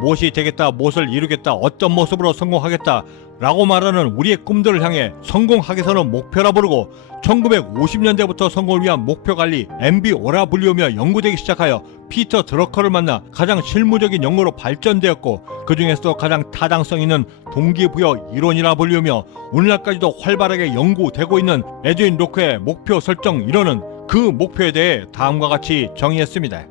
무엇이 되겠다, 무엇을 이루겠다, 어떤 모습으로 성공하겠다 라고 말하는 우리의 꿈들을 향해 성공하게서는 목표라 부르고 1950년대부터 성공을 위한 목표관리 MBO라 불리우며 연구되기 시작하여 피터 드러커를 만나 가장 실무적인 연구로 발전되었고, 그 중에서도 가장 타당성 있는 동기부여 이론이라 불리우며 오늘날까지도 활발하게 연구되고 있는 에드윈 로크의 목표 설정 이론은 그 목표에 대해 다음과 같이 정의했습니다.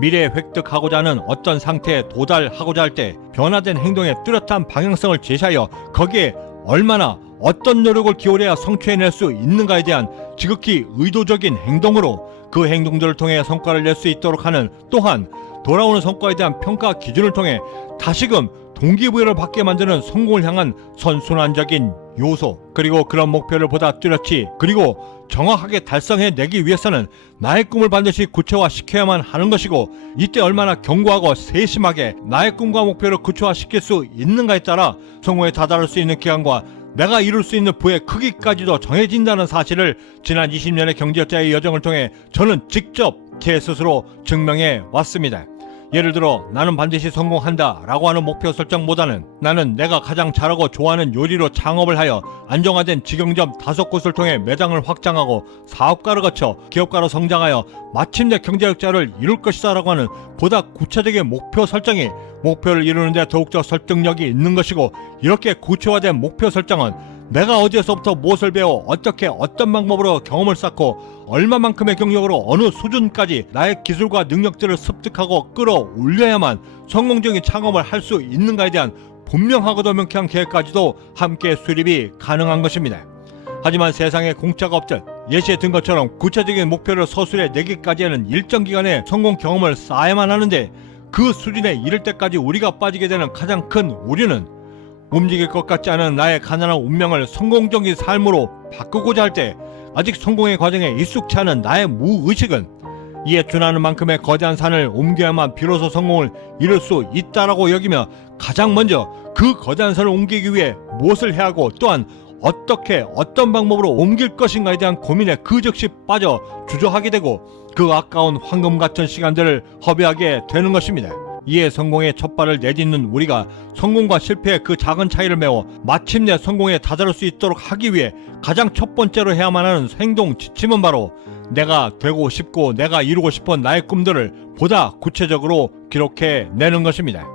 미래에 획득하고자 하는 어떤 상태에 도달하고자 할 때 변화된 행동의 뚜렷한 방향성을 제시하여 거기에 얼마나 어떤 노력을 기울여야 성취해낼 수 있는가에 대한 지극히 의도적인 행동으로 그 행동들을 통해 성과를 낼 수 있도록 하는, 또한 돌아오는 성과에 대한 평가 기준을 통해 다시금 동기부여를 받게 만드는 성공을 향한 선순환적인 요소, 그리고 그런 목표를 보다 뚜렷이 그리고 정확하게 달성해내기 위해서는 나의 꿈을 반드시 구체화시켜야만 하는 것이고, 이때 얼마나 견고하고 세심하게 나의 꿈과 목표를 구체화시킬 수 있는가에 따라 성공에 다다를 수 있는 기간과 내가 이룰 수 있는 부의 크기까지도 정해진다는 사실을 지난 20년의 경제학자의 여정을 통해 저는 직접 제 스스로 증명해 왔습니다. 예를 들어 나는 반드시 성공한다 라고 하는 목표 설정보다는 나는 내가 가장 잘하고 좋아하는 요리로 창업을 하여 안정화된 직영점 5곳을 통해 매장을 확장하고 사업가를 거쳐 기업가로 성장하여 마침내 경제학자를 이룰 것이다 라고 하는 보다 구체적인 목표 설정이 목표를 이루는 데 더욱더 설득력이 있는 것이고, 이렇게 구체화된 목표 설정은 내가 어디에서부터 무엇을 배워 어떻게 어떤 방법으로 경험을 쌓고 얼마만큼의 경력으로 어느 수준까지 나의 기술과 능력들을 습득하고 끌어올려야만 성공적인 창업을 할 수 있는가에 대한 분명하고도 명쾌한 계획까지도 함께 수립이 가능한 것입니다. 하지만 세상에 공짜가 없듯 예시에 든 것처럼 구체적인 목표를 서술해 내기까지는 일정 기간의 성공 경험을 쌓아야만 하는데, 그 수준에 이를 때까지 우리가 빠지게 되는 가장 큰 오류는 움직일 것 같지 않은 나의 가난한 운명을 성공적인 삶으로 바꾸고자 할 때 아직 성공의 과정에 익숙치 않은 나의 무의식은 이에 준하는 만큼의 거대한 산을 옮겨야만 비로소 성공을 이룰 수 있다라고 여기며, 가장 먼저 그 거대한 산을 옮기기 위해 무엇을 해야 하고 또한 어떻게 어떤 방법으로 옮길 것인가에 대한 고민에 그 즉시 빠져 주저하게 되고 그 아까운 황금 같은 시간들을 허비하게 되는 것입니다. 이에 성공의 첫 발을 내딛는 우리가 성공과 실패의 그 작은 차이를 메워 마침내 성공에 다다를 수 있도록 하기 위해 가장 첫 번째로 해야만 하는 행동 지침은 바로 내가 되고 싶고 내가 이루고 싶은 나의 꿈들을 보다 구체적으로 기록해 내는 것입니다.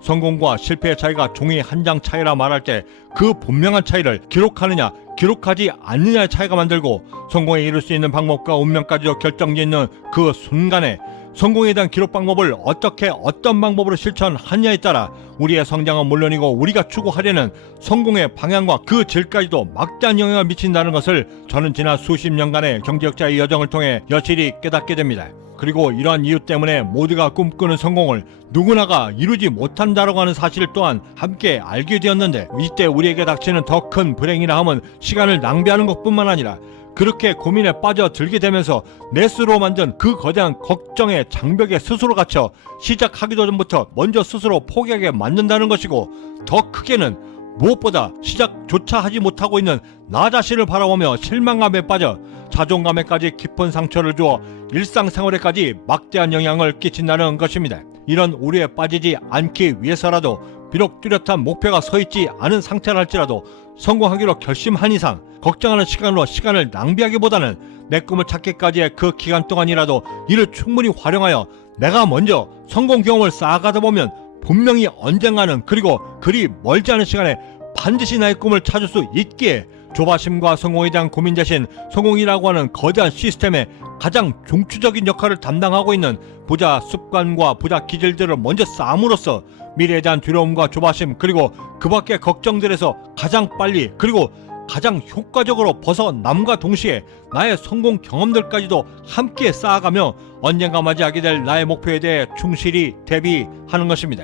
성공과 실패의 차이가 종이 한 장 차이라 말할 때 그 분명한 차이를 기록하느냐 기록하지 않느냐의 차이가 만들고, 성공에 이룰 수 있는 방법과 운명까지도 결정짓는 그 순간에 성공에 대한 기록 방법을 어떻게 어떤 방법으로 실천하느냐에 따라 우리의 성장은 물론이고 우리가 추구하려는 성공의 방향과 그 질까지도 막대한 영향을 미친다는 것을 저는 지난 수십 년간의 경제학자의 여정을 통해 여실히 깨닫게 됩니다. 그리고 이러한 이유 때문에 모두가 꿈꾸는 성공을 누구나가 이루지 못한다라고 하는 사실 또한 함께 알게 되었는데, 이때 우리에게 닥치는 더 큰 불행이라 함은 시간을 낭비하는 것뿐만 아니라 그렇게 고민에 빠져들게 되면서 내 스스로 만든 그 거대한 걱정의 장벽에 스스로 갇혀 시작하기도 전부터 먼저 스스로 포기하게 만든다는 것이고, 더 크게는 무엇보다 시작조차 하지 못하고 있는 나 자신을 바라보며 실망감에 빠져 자존감에까지 깊은 상처를 주어 일상생활에까지 막대한 영향을 끼친다는 것입니다. 이런 오류에 빠지지 않기 위해서라도 비록 뚜렷한 목표가 서있지 않은 상태라 할지라도 성공하기로 결심한 이상 걱정하는 시간으로 시간을 낭비하기보다는 내 꿈을 찾기까지의 그 기간 동안이라도 이를 충분히 활용하여 내가 먼저 성공 경험을 쌓아가다 보면 분명히 언젠가는, 그리고 그리 멀지 않은 시간에 반드시 나의 꿈을 찾을 수 있기에 조바심과 성공에 대한 고민 대신 성공이라고 하는 거대한 시스템의 가장 중추적인 역할을 담당하고 있는 부자 습관과 부자 기질들을 먼저 쌓음으로써 미래에 대한 두려움과 조바심 그리고 그 밖의 걱정들에서 가장 빨리 그리고 가장 효과적으로 벗어남과 동시에 나의 성공 경험들까지도 함께 쌓아가며 언젠가 맞이하게 될 나의 목표에 대해 충실히 대비하는 것입니다.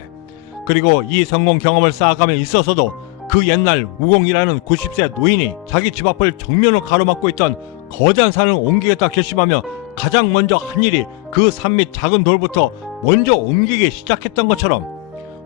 그리고 이 성공 경험을 쌓아감에 있어서도 그 옛날 우공이라는 90세 노인이 자기 집 앞을 정면으로 가로막고 있던 거대한 산을 옮기겠다 결심하며 가장 먼저 한 일이 그 산 밑 작은 돌부터 먼저 옮기기 시작했던 것처럼,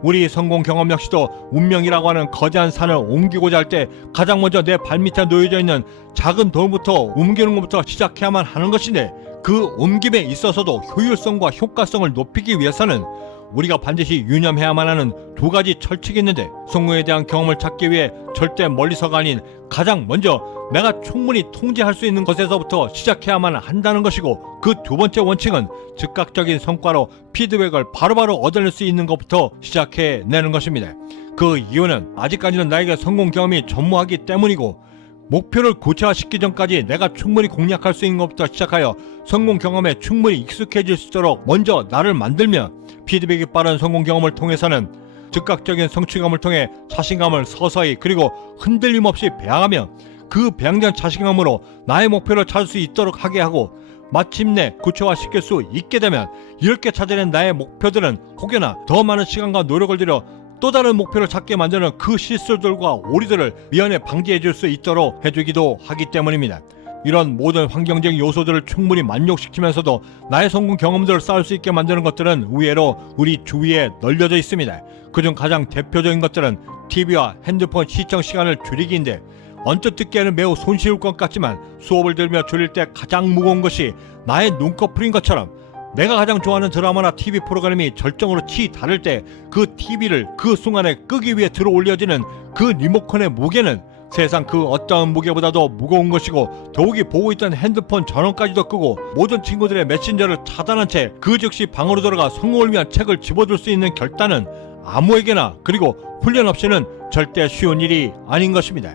우리 성공 경험 역시도 운명이라고 하는 거대한 산을 옮기고자 할 때 가장 먼저 내 발밑에 놓여져 있는 작은 돌부터 옮기는 것부터 시작해야만 하는 것인데, 그 옮김에 있어서도 효율성과 효과성을 높이기 위해서는 우리가 반드시 유념해야만 하는 두 가지 철칙이 있는데, 성공에 대한 경험을 찾기 위해 절대 멀리서가 아닌 가장 먼저 내가 충분히 통제할 수 있는 것에서부터 시작해야만 한다는 것이고, 그 두 번째 원칙은 즉각적인 성과로 피드백을 바로바로 얻어낼 수 있는 것부터 시작해내는 것입니다. 그 이유는 아직까지는 나에게 성공 경험이 전무하기 때문이고, 목표를 구체화시키기 전까지 내가 충분히 공략할 수 있는 것부터 시작하여 성공 경험에 충분히 익숙해질 수 있도록 먼저 나를 만들며, 피드백이 빠른 성공 경험을 통해서는 즉각적인 성취감을 통해 자신감을 서서히 그리고 흔들림 없이 배양하며, 그 배양된 자신감으로 나의 목표를 찾을 수 있도록 하게 하고, 마침내 구체화시킬 수 있게 되면 이렇게 찾아낸 나의 목표들은 혹여나 더 많은 시간과 노력을 들여 또 다른 목표를 찾게 만드는 그 실수들과 오류들을 미연에 방지해 줄 수 있도록 해주기도 하기 때문입니다. 이런 모든 환경적 요소들을 충분히 만족시키면서도 나의 성공 경험들을 쌓을 수 있게 만드는 것들은 의외로 우리 주위에 널려져 있습니다. 그중 가장 대표적인 것들은 TV와 핸드폰 시청 시간을 줄이기인데, 언뜻 듣기에는 매우 손쉬울 것 같지만 수업을 들으며 줄일 때 가장 무거운 것이 나의 눈꺼풀인 것처럼, 내가 가장 좋아하는 드라마나 TV 프로그램이 절정으로 치달을 때 그 TV를 그 순간에 끄기 위해 들어 올려지는 그 리모컨의 무게는 세상 그 어떠한 무게보다도 무거운 것이고, 더욱이 보고 있던 핸드폰 전원까지도 끄고 모든 친구들의 메신저를 차단한 채 그 즉시 방으로 들어가 성공을 위한 책을 집어줄 수 있는 결단은 아무에게나, 그리고 훈련 없이는 절대 쉬운 일이 아닌 것입니다.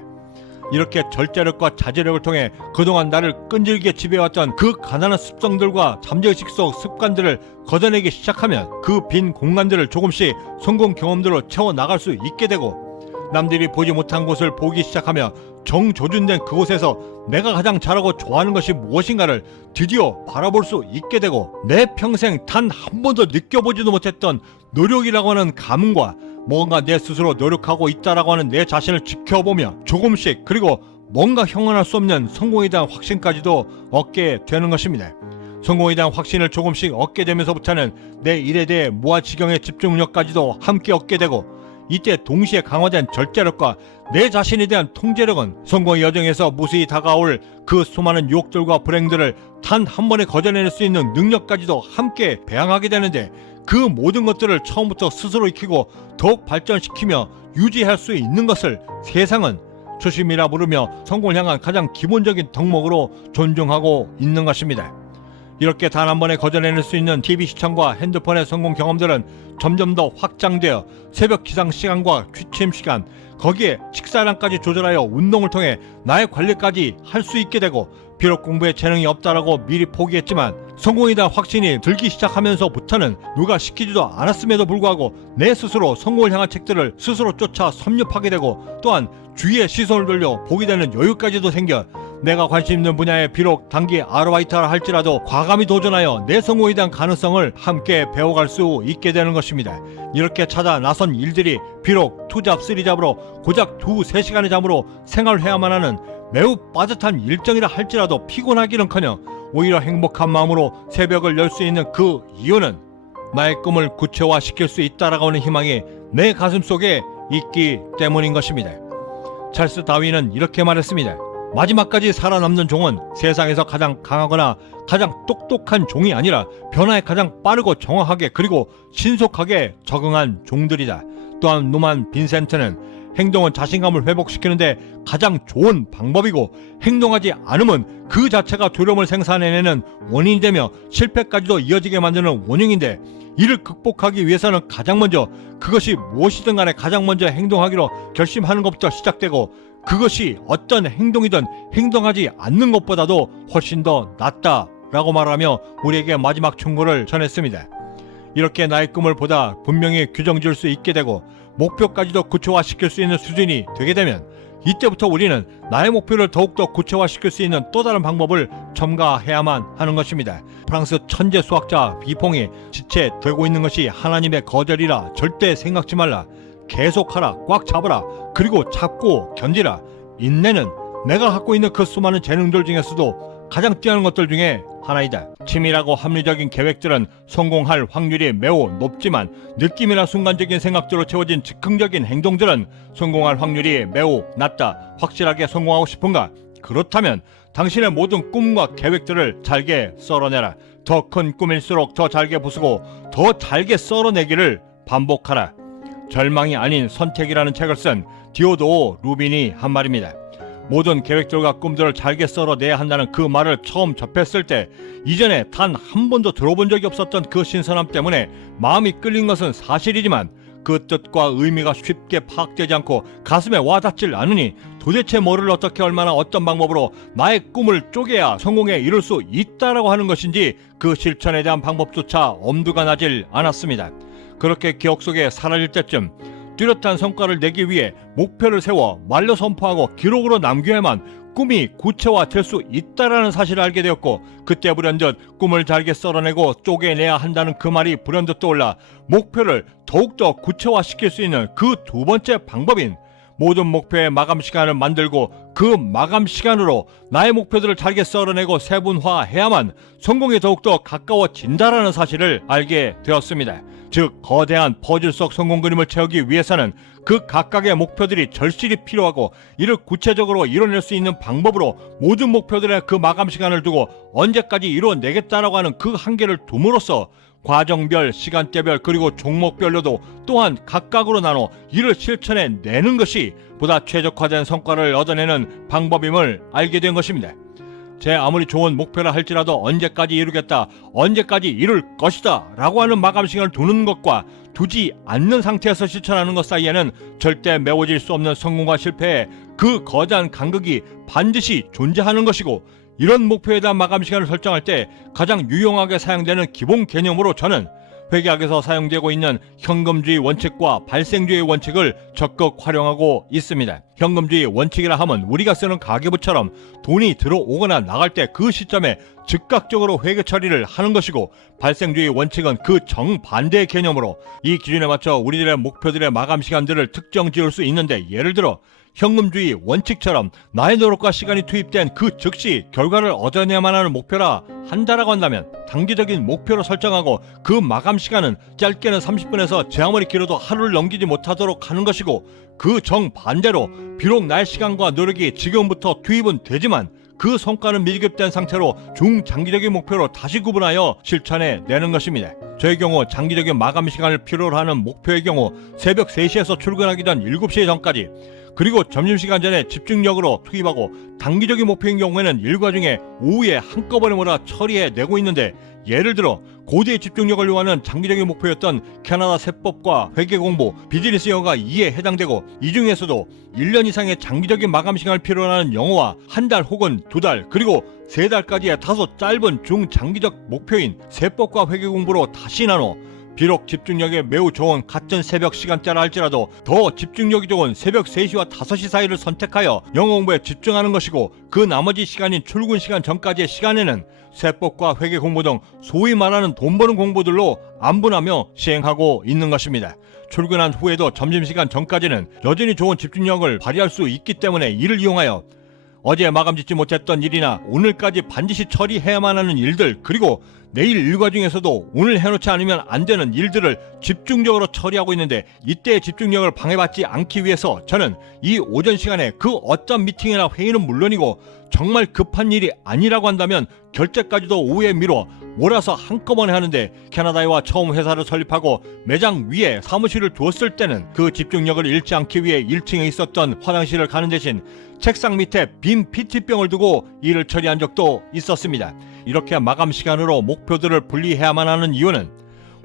이렇게 절제력과 자제력을 통해 그동안 나를 끈질기게 지배해왔던 그 가난한 습성들과 잠재의식 속 습관들을 걷어내기 시작하면 그 빈 공간들을 조금씩 성공 경험들로 채워나갈 수 있게 되고, 남들이 보지 못한 곳을 보기 시작하며 정조준된 그곳에서 내가 가장 잘하고 좋아하는 것이 무엇인가를 드디어 바라볼 수 있게 되고, 내 평생 단 한 번도 느껴보지도 못했던 노력이라고 하는 감흥과 뭔가 내 스스로 노력하고 있다라고 하는 내 자신을 지켜보며 조금씩, 그리고 뭔가 형언할 수 없는 성공에 대한 확신까지도 얻게 되는 것입니다. 성공에 대한 확신을 조금씩 얻게 되면서부터는 내 일에 대해 무아지경의 집중력까지도 함께 얻게 되고, 이때 동시에 강화된 절제력과 내 자신에 대한 통제력은 성공의 여정에서 무수히 다가올 그 수많은 유혹들과 불행들을 단 한 번에 거절해낼 수 있는 능력까지도 함께 배양하게 되는데, 그 모든 것들을 처음부터 스스로 익히고 더욱 발전시키며 유지할 수 있는 것을 세상은 초심이라 부르며 성공을 향한 가장 기본적인 덕목으로 존중하고 있는 것입니다. 이렇게 단 한 번에 거절해낼 수 있는 TV 시청과 핸드폰의 성공 경험들은 점점 더 확장되어 새벽 기상 시간과 취침 시간, 거기에 식사량까지 조절하여 운동을 통해 나의 관리까지 할 수 있게 되고, 비록 공부에 재능이 없다라고 미리 포기했지만 성공에 대한 확신이 들기 시작하면서부터는 누가 시키지도 않았음에도 불구하고 내 스스로 성공을 향한 책들을 스스로 쫓아 섭렵하게 되고, 또한 주위의 시선을 돌려 보게 되는 여유까지도 생겨 내가 관심 있는 분야에 비록 단기 아르바이트라 할지라도 과감히 도전하여 내 성공에 대한 가능성을 함께 배워갈 수 있게 되는 것입니다. 이렇게 찾아 나선 일들이 비록 투잡 쓰리잡으로 고작 2-3시간의 잠으로 생활해야만 하는 매우 빠듯한 일정이라 할지라도 피곤하기는커녕 오히려 행복한 마음으로 새벽을 열 수 있는 그 이유는 나의 꿈을 구체화시킬 수 있다라고 하는 희망이 내 가슴 속에 있기 때문인 것입니다. 찰스 다윈은 이렇게 말했습니다. 마지막까지 살아남는 종은 세상에서 가장 강하거나 가장 똑똑한 종이 아니라 변화에 가장 빠르고 정확하게 그리고 신속하게 적응한 종들이다. 또한 노만 빈센트는 행동은 자신감을 회복시키는데 가장 좋은 방법이고, 행동하지 않으면 그 자체가 두려움을 생산해내는 원인이 되며 실패까지도 이어지게 만드는 원흉인데, 이를 극복하기 위해서는 가장 먼저 그것이 무엇이든 간에 가장 먼저 행동하기로 결심하는 것부터 시작되고, 그것이 어떤 행동이든 행동하지 않는 것보다도 훨씬 더 낫다라고 말하며 우리에게 마지막 충고를 전했습니다. 이렇게 나의 꿈을 보다 분명히 규정 지을 수 있게 되고 목표까지도 구체화시킬 수 있는 수준이 되게 되면, 이때부터 우리는 나의 목표를 더욱더 구체화시킬 수 있는 또 다른 방법을 첨가해야만 하는 것입니다. 프랑스 천재 수학자 비퐁이 지체되고 있는 것이 하나님의 거절이라 절대 생각지 말라. 계속하라, 꽉 잡아라, 그리고 잡고 견디라. 인내는 내가 갖고 있는 그 수많은 재능들 중에서도 가장 뛰어난 것들 중에 하나이다. 치밀하고 합리적인 계획들은 성공할 확률이 매우 높지만, 느낌이나 순간적인 생각들로 채워진 즉흥적인 행동들은 성공할 확률이 매우 낮다. 확실하게 성공하고 싶은가? 그렇다면 당신의 모든 꿈과 계획들을 잘게 썰어내라. 더 큰 꿈일수록 더 잘게 부수고 더 잘게 썰어내기를 반복하라. 절망이 아닌 선택이라는 책을 쓴 디오도 루빈이 한 말입니다. 모든 계획들과 꿈들을 잘게 썰어내야 한다는 그 말을 처음 접했을 때 이전에 단 한 번도 들어본 적이 없었던 그 신선함 때문에 마음이 끌린 것은 사실이지만 그 뜻과 의미가 쉽게 파악되지 않고 가슴에 와닿질 않으니 도대체 뭐를 어떻게 얼마나 어떤 방법으로 나의 꿈을 쪼개야 성공에 이룰 수 있다라고 하는 것인지 그 실천에 대한 방법조차 엄두가 나질 않았습니다. 그렇게 기억 속에 사라질 때쯤 뚜렷한 성과를 내기 위해 목표를 세워 말로 선포하고 기록으로 남겨야만 꿈이 구체화될 수 있다라는 사실을 알게 되었고, 그때 불현듯 꿈을 잘게 썰어내고 쪼개내야 한다는 그 말이 불현듯 떠올라 목표를 더욱더 구체화시킬 수 있는 그 두 번째 방법인 모든 목표의 마감 시간을 만들고 그 마감 시간으로 나의 목표들을 잘게 썰어내고 세분화해야만 성공에 더욱더 가까워진다라는 사실을 알게 되었습니다. 즉, 거대한 퍼즐 속 성공 그림을 채우기 위해서는 그 각각의 목표들이 절실히 필요하고 이를 구체적으로 이뤄낼 수 있는 방법으로 모든 목표들의 그 마감 시간을 두고 언제까지 이뤄내겠다라고 하는 그 한계를 둠으로써 과정별, 시간대별, 그리고 종목별로도 또한 각각으로 나눠 이를 실천해 내는 것이 보다 최적화된 성과를 얻어내는 방법임을 알게 된 것입니다. 제 아무리 좋은 목표라 할지라도 언제까지 이루겠다, 언제까지 이룰 것이다 라고 하는 마감 시간을 두는 것과 두지 않는 상태에서 실천하는 것 사이에는 절대 메워질 수 없는 성공과 실패의 그 거대한 간극이 반드시 존재하는 것이고, 이런 목표에 대한 마감 시간을 설정할 때 가장 유용하게 사용되는 기본 개념으로 저는 회계학에서 사용되고 있는 현금주의 원칙과 발생주의 원칙을 적극 활용하고 있습니다. 현금주의 원칙이라 하면 우리가 쓰는 가계부처럼 돈이 들어오거나 나갈 때 그 시점에 즉각적으로 회계 처리를 하는 것이고, 발생주의 원칙은 그 정반대의 개념으로 이 기준에 맞춰 우리들의 목표들의 마감 시간들을 특정 지을 수 있는데, 예를 들어 현금주의 원칙처럼 나의 노력과 시간이 투입된 그 즉시 결과를 얻어내야만 하는 목표라 한다라고 한다면 단기적인 목표로 설정하고 그 마감 시간은 짧게는 30분에서 제 아무리 길어도 하루를 넘기지 못하도록 하는 것이고, 그 정반대로 비록 나의 시간과 노력이 지금부터 투입은 되지만 그 성과는 밀급된 상태로 중장기적인 목표로 다시 구분하여 실천해 내는 것입니다. 저의 경우 장기적인 마감 시간을 필요로 하는 목표의 경우 새벽 3시에서 출근하기 전 7시 전까지, 그리고 점심시간 전에 집중력으로 투입하고, 단기적인 목표인 경우에는 일과 중에 오후에 한꺼번에 몰아 처리해 내고 있는데, 예를 들어 고대의 집중력을 요하는 장기적인 목표였던 캐나다 세법과 회계 공부, 비즈니스 영어가 이에 해당되고, 이 중에서도 1년 이상의 장기적인 마감 시간을 필요로 하는 영어와 한 달 혹은 2달, 그리고 3달까지의 다소 짧은 중장기적 목표인 세법과 회계 공부로 다시 나눠 비록 집중력에 매우 좋은 같은 새벽 시간대라 할지라도 더 집중력이 좋은 새벽 3시와 5시 사이를 선택하여 영어 공부에 집중하는 것이고, 그 나머지 시간인 출근 시간 전까지의 시간에는 세법과 회계 공부 등 소위 말하는 돈 버는 공부들로 안분하며 시행하고 있는 것입니다. 출근한 후에도 점심시간 전까지는 여전히 좋은 집중력을 발휘할 수 있기 때문에 이를 이용하여 어제 마감 짓지 못했던 일이나 오늘까지 반드시 처리해야만 하는 일들, 그리고 내일 일과 중에서도 오늘 해놓지 않으면 안 되는 일들을 집중적으로 처리하고 있는데, 이때의 집중력을 방해받지 않기 위해서 저는 이 오전 시간에 그 어떤 미팅이나 회의는 물론이고 정말 급한 일이 아니라고 한다면 결제까지도 오후에 미뤄 몰아서 한꺼번에 하는데, 캐나다에 와 처음 회사를 설립하고 매장 위에 사무실을 두었을 때는 그 집중력을 잃지 않기 위해 1층에 있었던 화장실을 가는 대신 책상 밑에 빈 PT병을 두고 일을 처리한 적도 있었습니다. 이렇게 마감 시간으로 목표들을 분리해야만 하는 이유는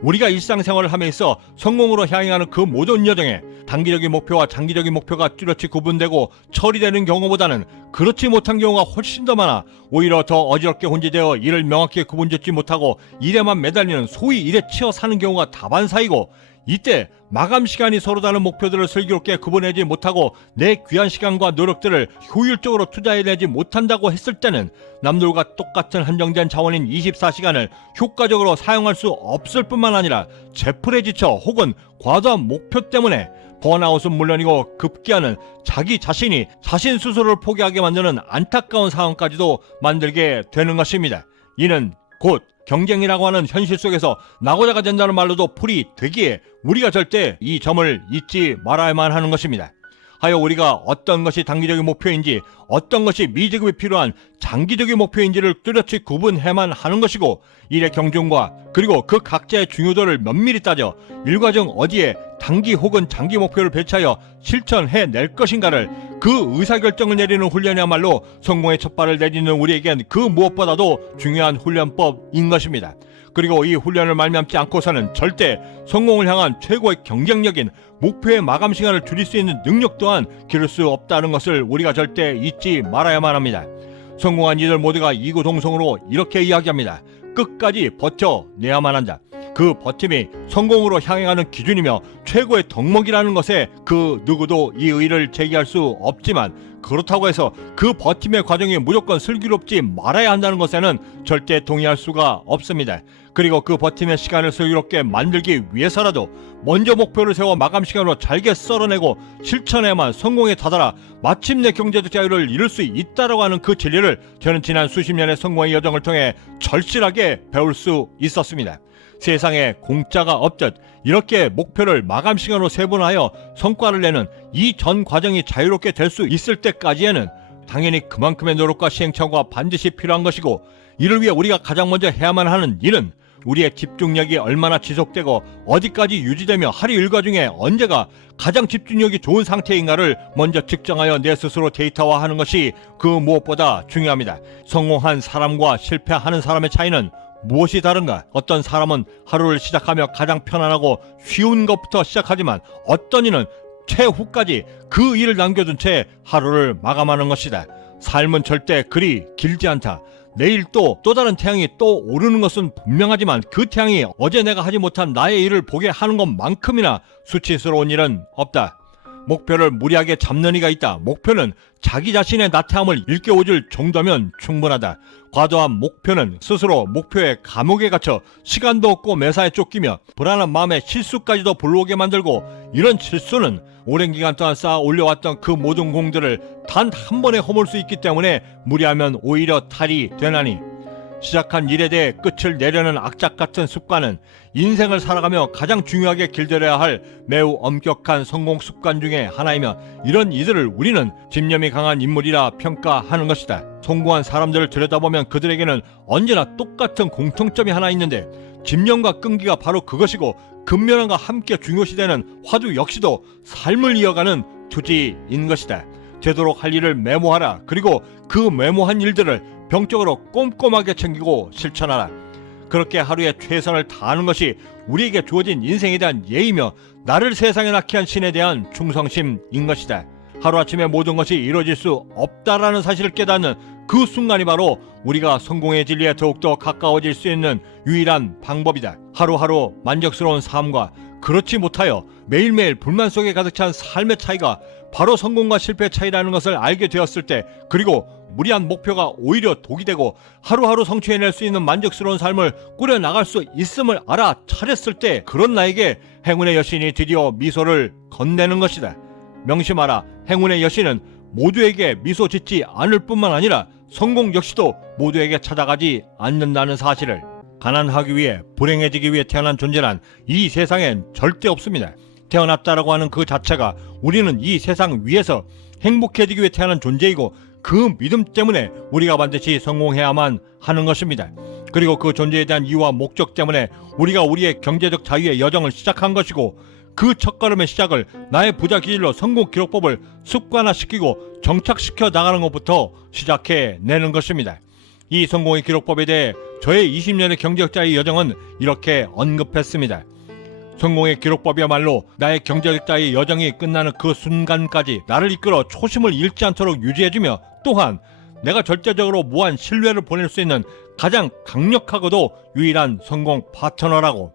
우리가 일상생활을 함에 있어 성공으로 향해가는 그 모든 여정에 단기적인 목표와 장기적인 목표가 뚜렷이 구분되고 처리되는 경우보다는 그렇지 못한 경우가 훨씬 더 많아 오히려 더 어지럽게 혼재되어 이를 명확히 구분짓지 못하고 일에만 매달리는 소위 일에 치여 사는 경우가 다반사이고, 이때 마감 시간이 서로 다른 목표들을 슬기롭게 구분하지 못하고 내 귀한 시간과 노력들을 효율적으로 투자해내지 못한다고 했을 때는 남들과 똑같은 한정된 자원인 24시간을 효과적으로 사용할 수 없을 뿐만 아니라 제풀에 지쳐 혹은 과도한 목표 때문에 번아웃은 물론이고 급기야는 자기 자신이 자신 스스로를 포기하게 만드는 안타까운 상황까지도 만들게 되는 것입니다. 이는 곧 경쟁이라고 하는 현실 속에서 나고자가 된다는 말로도 풀이 되기에 우리가 절대 이 점을 잊지 말아야만 하는 것입니다. 하여 우리가 어떤 것이 단기적인 목표인지 어떤 것이 미지급이 필요한 장기적인 목표인지를 뚜렷이 구분해만 하는 것이고, 일의 경중과 그리고 그 각자의 중요도를 면밀히 따져 일과 중 어디에 단기 혹은 장기 목표를 배치하여 실천해낼 것인가를 그 의사결정을 내리는 훈련이야말로 성공의 첫발을 내딛는 우리에겐 그 무엇보다도 중요한 훈련법인 것입니다. 그리고 이 훈련을 말미암지 않고서는 절대 성공을 향한 최고의 경쟁력인 목표의 마감 시간을 줄일 수 있는 능력 또한 기를 수 없다는 것을 우리가 절대 잊지 말아야만 합니다. 성공한 이들 모두가 이구동성으로 이렇게 이야기합니다. 끝까지 버텨내야만 한다. 그 버팀이 성공으로 향해가는 기준이며 최고의 덕목이라는 것에 그 누구도 이 의의를 제기할 수 없지만, 그렇다고 해서 그 버팀의 과정이 무조건 슬기롭지 말아야 한다는 것에는 절대 동의할 수가 없습니다. 그리고 그 버팀의 시간을 슬기롭게 만들기 위해서라도 먼저 목표를 세워 마감 시간으로 잘게 썰어내고 실천해야만 성공에 다다라 마침내 경제적 자유를 이룰 수 있다라고 하는 그 진리를 저는 지난 수십 년의 성공의 여정을 통해 절실하게 배울 수 있었습니다. 세상에 공짜가 없듯 이렇게 목표를 마감 시간으로 세분하여 성과를 내는 이 전 과정이 자유롭게 될 수 있을 때까지에는 당연히 그만큼의 노력과 시행착오가 반드시 필요한 것이고, 이를 위해 우리가 가장 먼저 해야만 하는 일은 우리의 집중력이 얼마나 지속되고 어디까지 유지되며 하루 일과 중에 언제가 가장 집중력이 좋은 상태인가를 먼저 측정하여 내 스스로 데이터화하는 것이 그 무엇보다 중요합니다. 성공한 사람과 실패하는 사람의 차이는 무엇이 다른가? 어떤 사람은 하루를 시작하며 가장 편안하고 쉬운 것부터 시작하지만 어떤 이는 최후까지 그 일을 남겨둔 채 하루를 마감하는 것이다. 삶은 절대 그리 길지 않다. 내일 또 다른 태양이 또 오르는 것은 분명하지만 그 태양이 어제 내가 하지 못한 나의 일을 보게 하는 것만큼이나 수치스러운 일은 없다. 목표를 무리하게 잡는 이가 있다. 목표는 자기 자신의 나태함을 일깨워줄 정도면 충분하다. 과도한 목표는 스스로 목표의 감옥에 갇혀 시간도 없고 매사에 쫓기며 불안한 마음에 실수까지도 불러오게 만들고, 이런 실수는 오랜 기간 동안 쌓아 올려왔던 그 모든 공들을 단 한 번에 허물 수 있기 때문에 무리하면 오히려 탈이 되나니, 시작한 일에 대해 끝을 내려는 악착 같은 습관은 인생을 살아가며 가장 중요하게 길들여야 할 매우 엄격한 성공 습관 중에 하나이며, 이런 이들을 우리는 집념이 강한 인물이라 평가하는 것이다. 성공한 사람들을 들여다보면 그들에게는 언제나 똑같은 공통점이 하나 있는데, 집념과 끈기가 바로 그것이고, 근면함과 함께 중요시되는 화두 역시도 삶을 이어가는 투지인 것이다. 되도록 할 일을 메모하라. 그리고 그 메모한 일들을 병적으로 꼼꼼하게 챙기고 실천하라. 그렇게 하루에 최선을 다하는 것이 우리에게 주어진 인생에 대한 예의며 나를 세상에 낳게 한 신에 대한 충성심인 것이다. 하루아침에 모든 것이 이루어질 수 없다라는 사실을 깨닫는 그 순간이 바로 우리가 성공의 진리에 더욱더 가까워질 수 있는 유일한 방법이다. 하루하루 만족스러운 삶과 그렇지 못하여 매일매일 불만 속에 가득 찬 삶의 차이가 바로 성공과 실패의 차이라는 것을 알게 되었을 때, 그리고 무리한 목표가 오히려 독이 되고 하루하루 성취해낼 수 있는 만족스러운 삶을 꾸려나갈 수 있음을 알아차렸을 때, 그런 나에게 행운의 여신이 드디어 미소를 건네는 것이다. 명심하라. 행운의 여신은 모두에게 미소 짓지 않을 뿐만 아니라 성공 역시도 모두에게 찾아가지 않는다는 사실을. 가난하기 위해, 불행해지기 위해 태어난 존재란 이 세상엔 절대 없습니다. 태어났다라고 하는 그 자체가 우리는 이 세상 위에서 행복해지기 위해 태어난 존재이고, 그 믿음 때문에 우리가 반드시 성공해야만 하는 것입니다. 그리고 그 존재에 대한 이유와 목적 때문에 우리가 우리의 경제적 자유의 여정을 시작한 것이고, 그 첫걸음의 시작을 나의 부자 기질로 성공 기록법을 습관화시키고 정착시켜 나가는 것부터 시작해내는 것입니다. 이 성공의 기록법에 대해 저의 20년의 경제적 자유의 여정은 이렇게 언급했습니다. 성공의 기록법이야말로 나의 경제적 자유의 여정이 끝나는 그 순간까지 나를 이끌어 초심을 잃지 않도록 유지해주며, 또한 내가 절대적으로 무한 신뢰를 보낼 수 있는 가장 강력하고도 유일한 성공 파트너라고.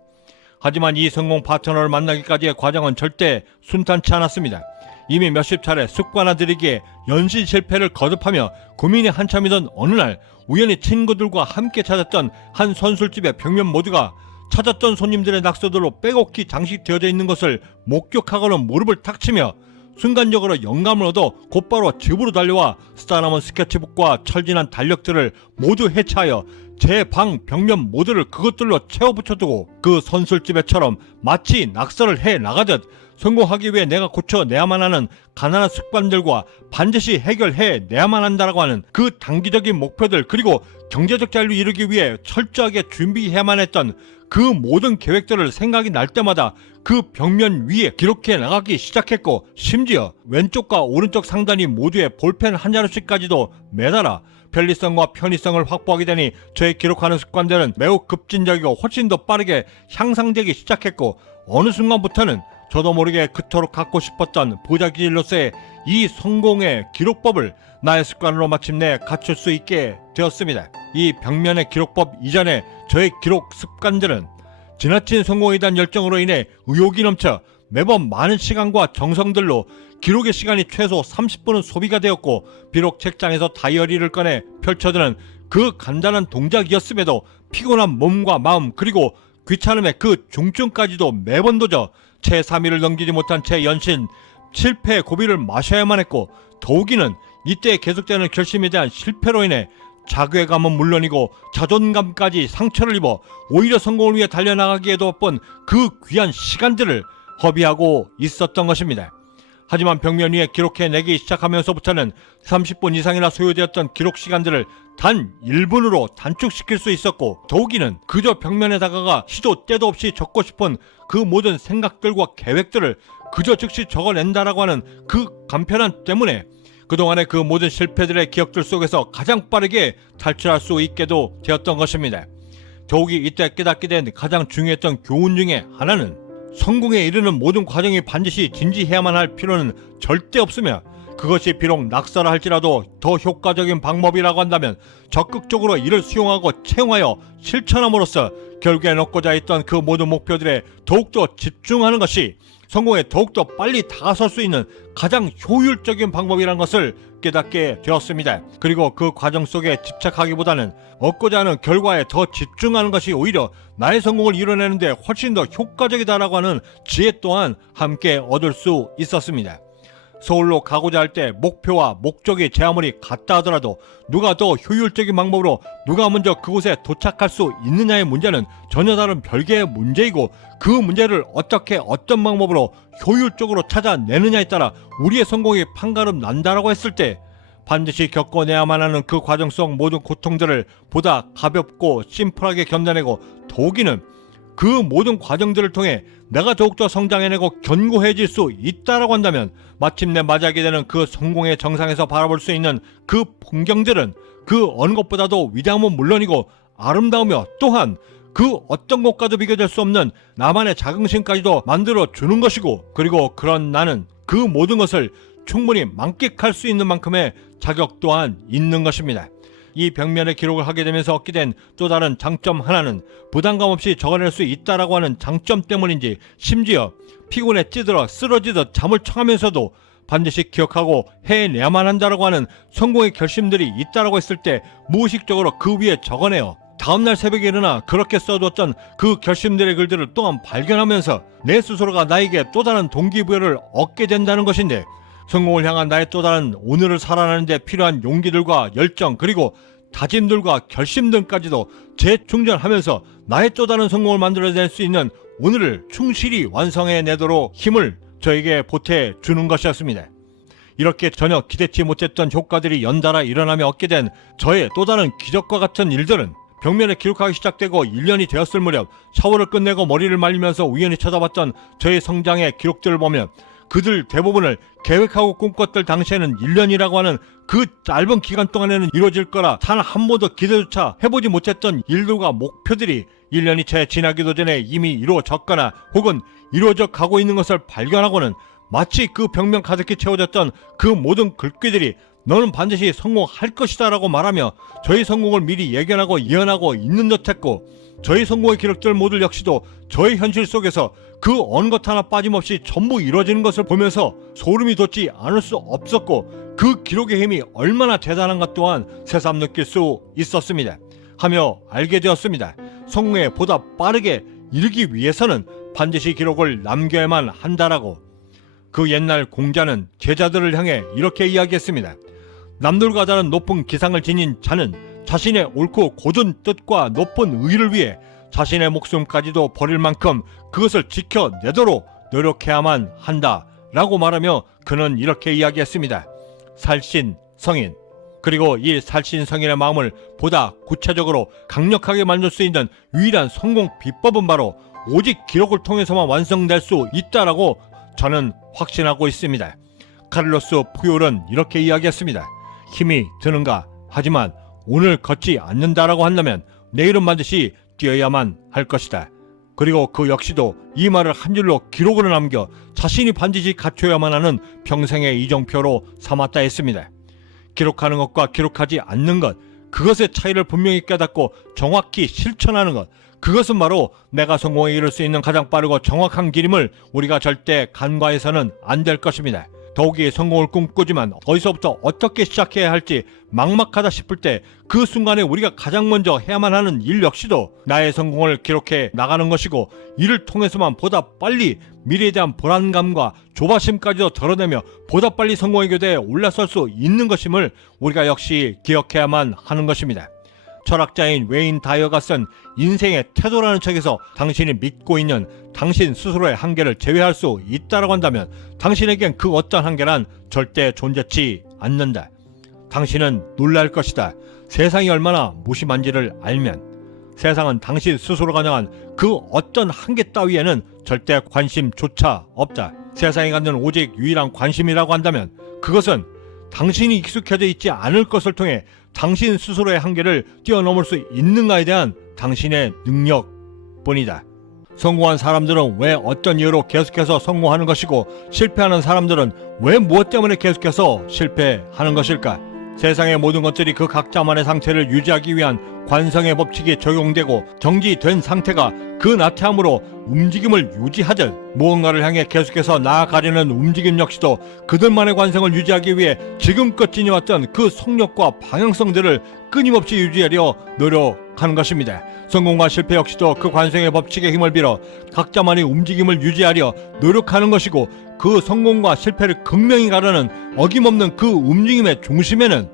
하지만 이 성공 파트너를 만나기까지의 과정은 절대 순탄치 않았습니다. 이미 몇십 차례 습관화들이기에 연신 실패를 거듭하며 고민이 한참이던 어느 날, 우연히 친구들과 함께 찾았던 한 선술집의 벽면 모두가 찾았던 손님들의 낙서들로 빼곡히 장식되어져 있는 것을 목격하고는 무릎을 탁 치며 순간적으로 영감을 얻어 곧바로 집으로 달려와 쓰다남은 스케치북과 철진한 달력들을 모두 해체하여 제 방 벽면 모두를 그것들로 채워붙여두고, 그 선술집에처럼 마치 낙서를 해 나가듯 성공하기 위해 내가 고쳐내야만 하는 가난한 습관들과 반드시 해결해내야만 한다라고 하는 그 단기적인 목표들, 그리고 경제적 자유를 이루기 위해 철저하게 준비해야만 했던 그 모든 계획들을 생각이 날 때마다 그 벽면 위에 기록해 나가기 시작했고, 심지어 왼쪽과 오른쪽 상단이 모두에 볼펜 한 자루씩까지도 매달아 편리성과 편의성을 확보하게 되니 저의 기록하는 습관들은 매우 급진적이고 훨씬 더 빠르게 향상되기 시작했고, 어느 순간부터는 저도 모르게 그토록 갖고 싶었던 부자기질로서의 이 성공의 기록법을 나의 습관으로 마침내 갖출 수 있게 되었습니다. 이 벽면의 기록법 이전에 저의 기록 습관들은 지나친 성공에 대한 열정으로 인해 의욕이 넘쳐 매번 많은 시간과 정성들로 기록의 시간이 최소 30분은 소비가 되었고, 비록 책장에서 다이어리를 꺼내 펼쳐드는 그 간단한 동작이었음에도 피곤한 몸과 마음, 그리고 귀찮음의 그 중증까지도 매번 도저 채 3일을 넘기지 못한 채 연신 실패의 고비를 마셔야만 했고, 더욱이는 이때 계속되는 결심에 대한 실패로 인해 자괴감은 물론이고 자존감까지 상처를 입어 오히려 성공을 위해 달려나가기에도 바쁜 그 귀한 시간들을 허비하고 있었던 것입니다. 하지만 벽면 위에 기록해내기 시작하면서부터는 30분 이상이나 소요되었던 기록 시간들을 단 1분으로 단축시킬 수 있었고, 더욱이는 그저 벽면에 다가가 시도 때도 없이 적고 싶은 그 모든 생각들과 계획들을 그저 즉시 적어낸다라고 하는 그 간편함 때문에 그동안의 그 모든 실패들의 기억들 속에서 가장 빠르게 탈출할 수 있게도 되었던 것입니다. 더욱이 이때 깨닫게 된 가장 중요했던 교훈 중에 하나는, 성공에 이르는 모든 과정이 반드시 진지해야만 할 필요는 절대 없으며, 그것이 비록 낙사라 할지라도 더 효과적인 방법이라고 한다면 적극적으로 이를 수용하고 채용하여 실천함으로써 결국에 넣고자 했던 그 모든 목표들에 더욱더 집중하는 것이 성공에 더욱더 빨리 다가설 수 있는 가장 효율적인 방법이라는 것을 깨닫게 되었습니다. 그리고 그 과정 속에 집착하기보다는 얻고자 하는 결과에 더 집중하는 것이 오히려 나의 성공을 이뤄내는 데 훨씬 더 효과적이다라고 하는 지혜 또한 함께 얻을 수 있었습니다. 서울로 가고자 할 때 목표와 목적이 제 아무리 같다 하더라도 누가 더 효율적인 방법으로 누가 먼저 그곳에 도착할 수 있느냐의 문제는 전혀 다른 별개의 문제이고, 그 문제를 어떻게 어떤 방법으로 효율적으로 찾아내느냐에 따라 우리의 성공이 판가름 난다라고 했을 때 반드시 겪어내야만 하는 그 과정 속 모든 고통들을 보다 가볍고 심플하게 견뎌내고, 더욱이는 그 모든 과정들을 통해 내가 더욱더 성장해내고 견고해질 수 있다라고 한다면 마침내 맞이하게 되는 그 성공의 정상에서 바라볼 수 있는 그 풍경들은 그 어느 것보다도 위대함은 물론이고 아름다우며 또한 그 어떤 것과도 비교될 수 없는 나만의 자긍심까지도 만들어주는 것이고, 그리고 그런 나는 그 모든 것을 충분히 만끽할 수 있는 만큼의 자격 또한 있는 것입니다. 이 벽면에 기록을 하게 되면서 얻게 된 또 다른 장점 하나는 부담감 없이 적어낼 수 있다라고 하는 장점 때문인지, 심지어 피곤에 찌들어 쓰러지듯 잠을 청하면서도 반드시 기억하고 해내야만 한다라고 하는 성공의 결심들이 있다라고 했을 때 무의식적으로 그 위에 적어내어 다음날 새벽에 일어나 그렇게 써두었던 그 결심들의 글들을 또한 발견하면서 내 스스로가 나에게 또 다른 동기부여를 얻게 된다는 것인데, 성공을 향한 나의 또 다른 오늘을 살아가는 데 필요한 용기들과 열정, 그리고 다짐들과 결심들까지도 재충전하면서 나의 또 다른 성공을 만들어낼 수 있는 오늘을 충실히 완성해내도록 힘을 저에게 보태주는 것이었습니다. 이렇게 전혀 기대치 못했던 효과들이 연달아 일어나며 얻게 된 저의 또 다른 기적과 같은 일들은 벽면에 기록하기 시작되고 1년이 되었을 무렵 샤워를 끝내고 머리를 말리면서 우연히 찾아봤던 저의 성장의 기록들을 보면 그들 대부분을 계획하고 꿈꿨던 당시에는 1년이라고 하는 그 짧은 기간 동안에는 이루어질 거라 단 한 번도 기대조차 해보지 못했던 일들과 목표들이 1년이 채 지나기도 전에 이미 이루어졌거나 혹은 이루어져 가고 있는 것을 발견하고는 마치 그 벽면 가득히 채워졌던 그 모든 글귀들이 너는 반드시 성공할 것이다 라고 말하며 저희 성공을 미리 예견하고 예언하고 있는 듯했고, 저희 성공의 기록들 모두 역시도 저의 현실 속에서 그 어느 것 하나 빠짐없이 전부 이루어지는 것을 보면서 소름이 돋지 않을 수 없었고, 그 기록의 힘이 얼마나 대단한가 또한 새삼 느낄 수 있었습니다. 하며 알게 되었습니다. 성공에 보다 빠르게 이르기 위해서는 반드시 기록을 남겨야만 한다라고. 그 옛날 공자는 제자들을 향해 이렇게 이야기했습니다. 남들과 다른 높은 기상을 지닌 자는 자신의 옳고 곧은 뜻과 높은 의를 위해 자신의 목숨까지도 버릴 만큼 그것을 지켜내도록 노력해야만 한다 라고 말하며 그는 이렇게 이야기했습니다. 살신성인. 그리고 이 살신성인의 마음을 보다 구체적으로 강력하게 만들 수 있는 유일한 성공 비법은 바로 오직 기록을 통해서만 완성될 수 있다라고 저는 확신하고 있습니다. 카를로스 푸올은 이렇게 이야기했습니다. 힘이 드는가? 하지만 오늘 걷지 않는다라고 한다면 내일은 반드시 뛰어야만 할 것이다. 그리고 그 역시도 이 말을 한 줄로 기록으로 남겨 자신이 반드시 갖춰야만 하는 평생의 이정표로 삼았다 했습니다. 기록하는 것과 기록하지 않는 것, 그것의 차이를 분명히 깨닫고 정확히 실천하는 것, 그것은 바로 내가 성공에 이를 수 있는 가장 빠르고 정확한 길임을 우리가 절대 간과해서는 안 될 것입니다. 더욱이 성공을 꿈꾸지만 어디서부터 어떻게 시작해야 할지 막막하다 싶을 때 그 순간에 우리가 가장 먼저 해야만 하는 일 역시도 나의 성공을 기록해 나가는 것이고, 이를 통해서만 보다 빨리 미래에 대한 불안감과 조바심까지도 덜어내며 보다 빨리 성공의 교대에 올라설 수 있는 것임을 우리가 역시 기억해야만 하는 것입니다. 철학자인 웨인 다이어가 쓴 인생의 태도라는 책에서 당신이 믿고 있는 당신 스스로의 한계를 제외할 수 있다고 한다면 당신에겐 그 어떤 한계란 절대 존재치 않는다. 당신은 놀랄 것이다. 세상이 얼마나 무심한지를 알면. 세상은 당신 스스로가 정한 그 어떤 한계 따위에는 절대 관심조차 없다. 세상이 갖는 오직 유일한 관심이라고 한다면 그것은 당신이 익숙해져 있지 않을 것을 통해 당신 스스로의 한계를 뛰어넘을 수 있는가에 대한 당신의 능력뿐이다. 성공한 사람들은 왜 어떤 이유로 계속해서 성공하는 것이고, 실패하는 사람들은 왜 무엇 때문에 계속해서 실패하는 것일까? 세상의 모든 것들이 그 각자만의 상태를 유지하기 위한 관성의 법칙이 적용되고 정지된 상태가 그 나태함으로 움직임을 유지하듯 무언가를 향해 계속해서 나아가려는 움직임 역시도 그들만의 관성을 유지하기 위해 지금껏 지녀왔던 그 속력과 방향성들을 끊임없이 유지하려 노력하는 것입니다. 성공과 실패 역시도 그 관성의 법칙의 힘을 빌어 각자만의 움직임을 유지하려 노력하는 것이고, 그 성공과 실패를 극명히 가르는 어김없는 그 움직임의 중심에는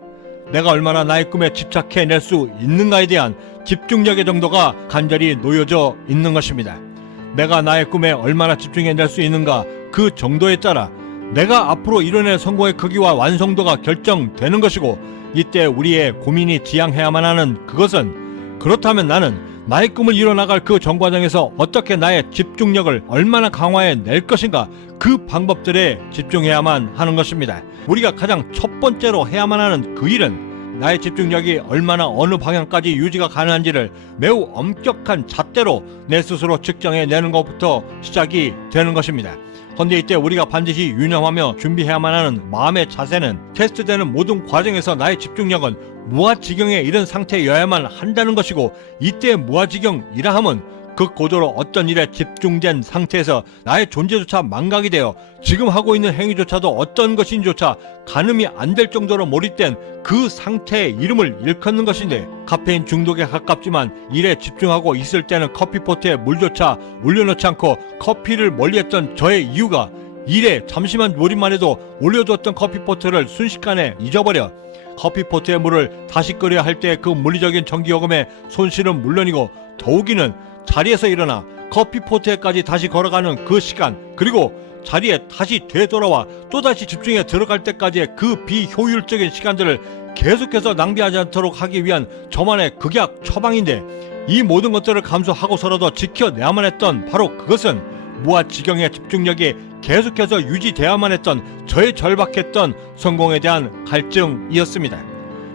내가 얼마나 나의 꿈에 집착해낼 수 있는가에 대한 집중력의 정도가 간절히 놓여져 있는 것입니다. 내가 나의 꿈에 얼마나 집중해낼 수 있는가, 그 정도에 따라 내가 앞으로 이뤄낼 성공의 크기와 완성도가 결정되는 것이고, 이때 우리의 고민이 지향해야만 하는 그것은, 그렇다면 나는 나의 꿈을 이뤄나갈 그 전과정에서 어떻게 나의 집중력을 얼마나 강화해 낼 것인가, 그 방법들에 집중해야만 하는 것입니다. 우리가 가장 첫 번째로 해야만 하는 그 일은 나의 집중력이 얼마나 어느 방향까지 유지가 가능한지를 매우 엄격한 잣대로 내 스스로 측정해 내는 것부터 시작이 되는 것입니다. 그런데 이때 우리가 반드시 유념하며 준비해야만 하는 마음의 자세는 테스트되는 모든 과정에서 나의 집중력은 무아지경에 이른 상태여야만 한다는 것이고, 이때 무아지경이라 함은 그 고도로 어떤 일에 집중된 상태에서 나의 존재조차 망각이 되어 지금 하고 있는 행위조차도 어떤 것인지조차 가늠이 안 될 정도로 몰입된 그 상태의 이름을 일컫는 것인데, 카페인 중독에 가깝지만 일에 집중하고 있을 때는 커피포트에 물조차 올려놓지 않고 커피를 멀리했던 저의 이유가 일에 잠시만 몰입만 해도 올려두었던 커피포트를 순식간에 잊어버려 커피포트의 물을 다시 끓여야 할 때 그 물리적인 전기요금의 손실은 물론이고, 더욱이는 자리에서 일어나 커피포트에까지 다시 걸어가는 그 시간, 그리고 자리에 다시 되돌아와 또다시 집중해 들어갈 때까지의 그 비효율적인 시간들을 계속해서 낭비하지 않도록 하기 위한 저만의 극약 처방인데, 이 모든 것들을 감수하고서라도 지켜내야만 했던 바로 그것은 무아지경의 집중력이 계속해서 유지되어야만 했던 저의 절박했던 성공에 대한 갈증이었습니다.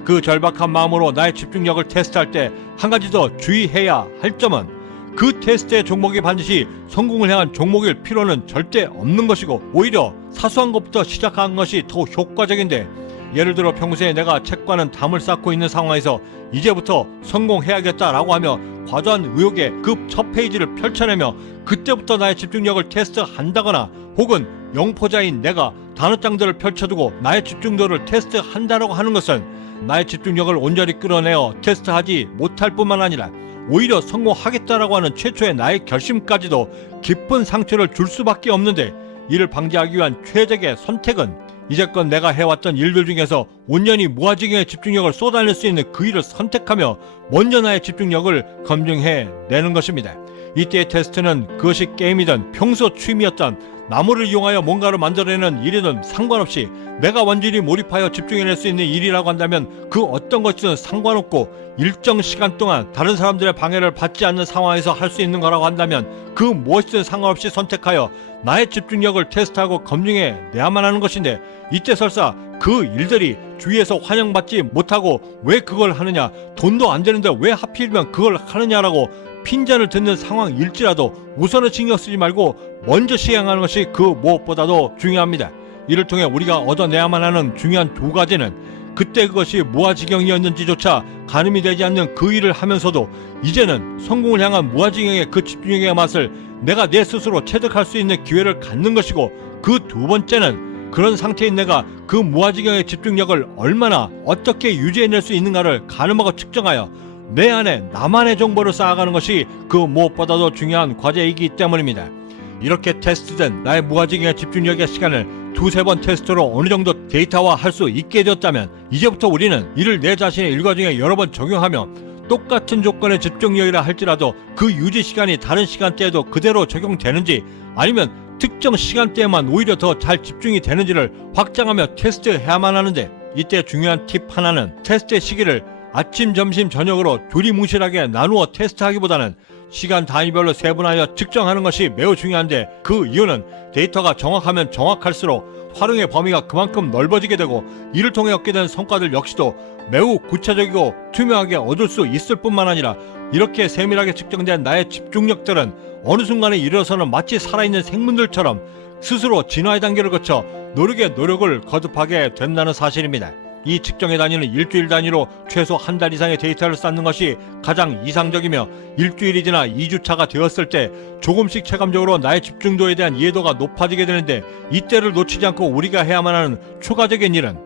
그 절박한 마음으로 나의 집중력을 테스트할 때 한 가지 더 주의해야 할 점은, 그 테스트의 종목이 반드시 성공을 향한 종목일 필요는 절대 없는 것이고, 오히려 사소한 것부터 시작하는 것이 더 효과적인데, 예를 들어 평소에 내가 책과는 담을 쌓고 있는 상황에서 이제부터 성공해야겠다라고 하며 과도한 의욕에 그 첫 페이지를 펼쳐내며 그때부터 나의 집중력을 테스트한다거나, 혹은 영포자인 내가 단어장들을 펼쳐두고 나의 집중도를 테스트한다라고 하는 것은 나의 집중력을 온전히 끌어내어 테스트하지 못할 뿐만 아니라 오히려 성공하겠다라고 하는 최초의 나의 결심까지도 깊은 상처를 줄 수밖에 없는데, 이를 방지하기 위한 최적의 선택은 이제껏 내가 해왔던 일들 중에서 온전히 무아지경의 집중력을 쏟아낼 수 있는 그 일을 선택하며 먼저 나의 집중력을 검증해 내는 것입니다. 이때의 테스트는 그것이 게임이든 평소 취미였던 나무를 이용하여 뭔가를 만들어내는 일이든 상관없이 내가 완전히 몰입하여 집중해낼 수 있는 일이라고 한다면 그 어떤 것이든 상관없고 일정 시간 동안 다른 사람들의 방해를 받지 않는 상황에서 할 수 있는 거라고 한다면 그 무엇이든 상관없이 선택하여 나의 집중력을 테스트하고 검증해 내야만 하는 것인데, 이때 설사 그 일들이 주위에서 환영받지 못하고 왜 그걸 하느냐, 돈도 안 되는데 왜 하필이면 그걸 하느냐라고 핀잔을 듣는 상황일지라도 우선은 신경 쓰지 말고 먼저 시행하는 것이 그 무엇보다도 중요합니다. 이를 통해 우리가 얻어내야만 하는 중요한 두 가지는, 그때 그것이 무아지경이었는지조차 가늠이 되지 않는 그 일을 하면서도 이제는 성공을 향한 무아지경의 그 집중력의 맛을 내가 내 스스로 체득할 수 있는 기회를 갖는 것이고, 그 두 번째는 그런 상태인 내가 그 무아지경의 집중력을 얼마나 어떻게 유지해낼 수 있는가를 가늠하고 측정하여 내 안에 나만의 정보를 쌓아가는 것이 그 무엇보다도 중요한 과제이기 때문입니다. 이렇게 테스트된 나의 무아지경의 집중력의 시간을 두세 번 테스트로 어느 정도 데이터화할 수 있게 되었다면, 이제부터 우리는 이를 내 자신의 일과 중에 여러 번 적용하며 똑같은 조건의 집중력이라 할지라도 그 유지 시간이 다른 시간대에도 그대로 적용되는지, 아니면 특정 시간대에만 오히려 더 잘 집중이 되는지를 확장하며 테스트해야만 하는데, 이때 중요한 팁 하나는 테스트의 시기를 아침, 점심, 저녁으로 두리뭉실하게 나누어 테스트하기보다는 시간 단위별로 세분하여 측정하는 것이 매우 중요한데, 그 이유는 데이터가 정확하면 정확할수록 활용의 범위가 그만큼 넓어지게 되고, 이를 통해 얻게 된 성과들 역시도 매우 구체적이고 투명하게 얻을 수 있을 뿐만 아니라, 이렇게 세밀하게 측정된 나의 집중력들은 어느 순간에 이르러서는 마치 살아있는 생물들처럼 스스로 진화의 단계를 거쳐 노력의 노력을 거듭하게 된다는 사실입니다. 이 측정의 단위는 일주일 단위로 최소 한 달 이상의 데이터를 쌓는 것이 가장 이상적이며, 일주일이 지나 2주차가 되었을 때 조금씩 체감적으로 나의 집중도에 대한 이해도가 높아지게 되는데, 이때를 놓치지 않고 우리가 해야만 하는 추가적인 일은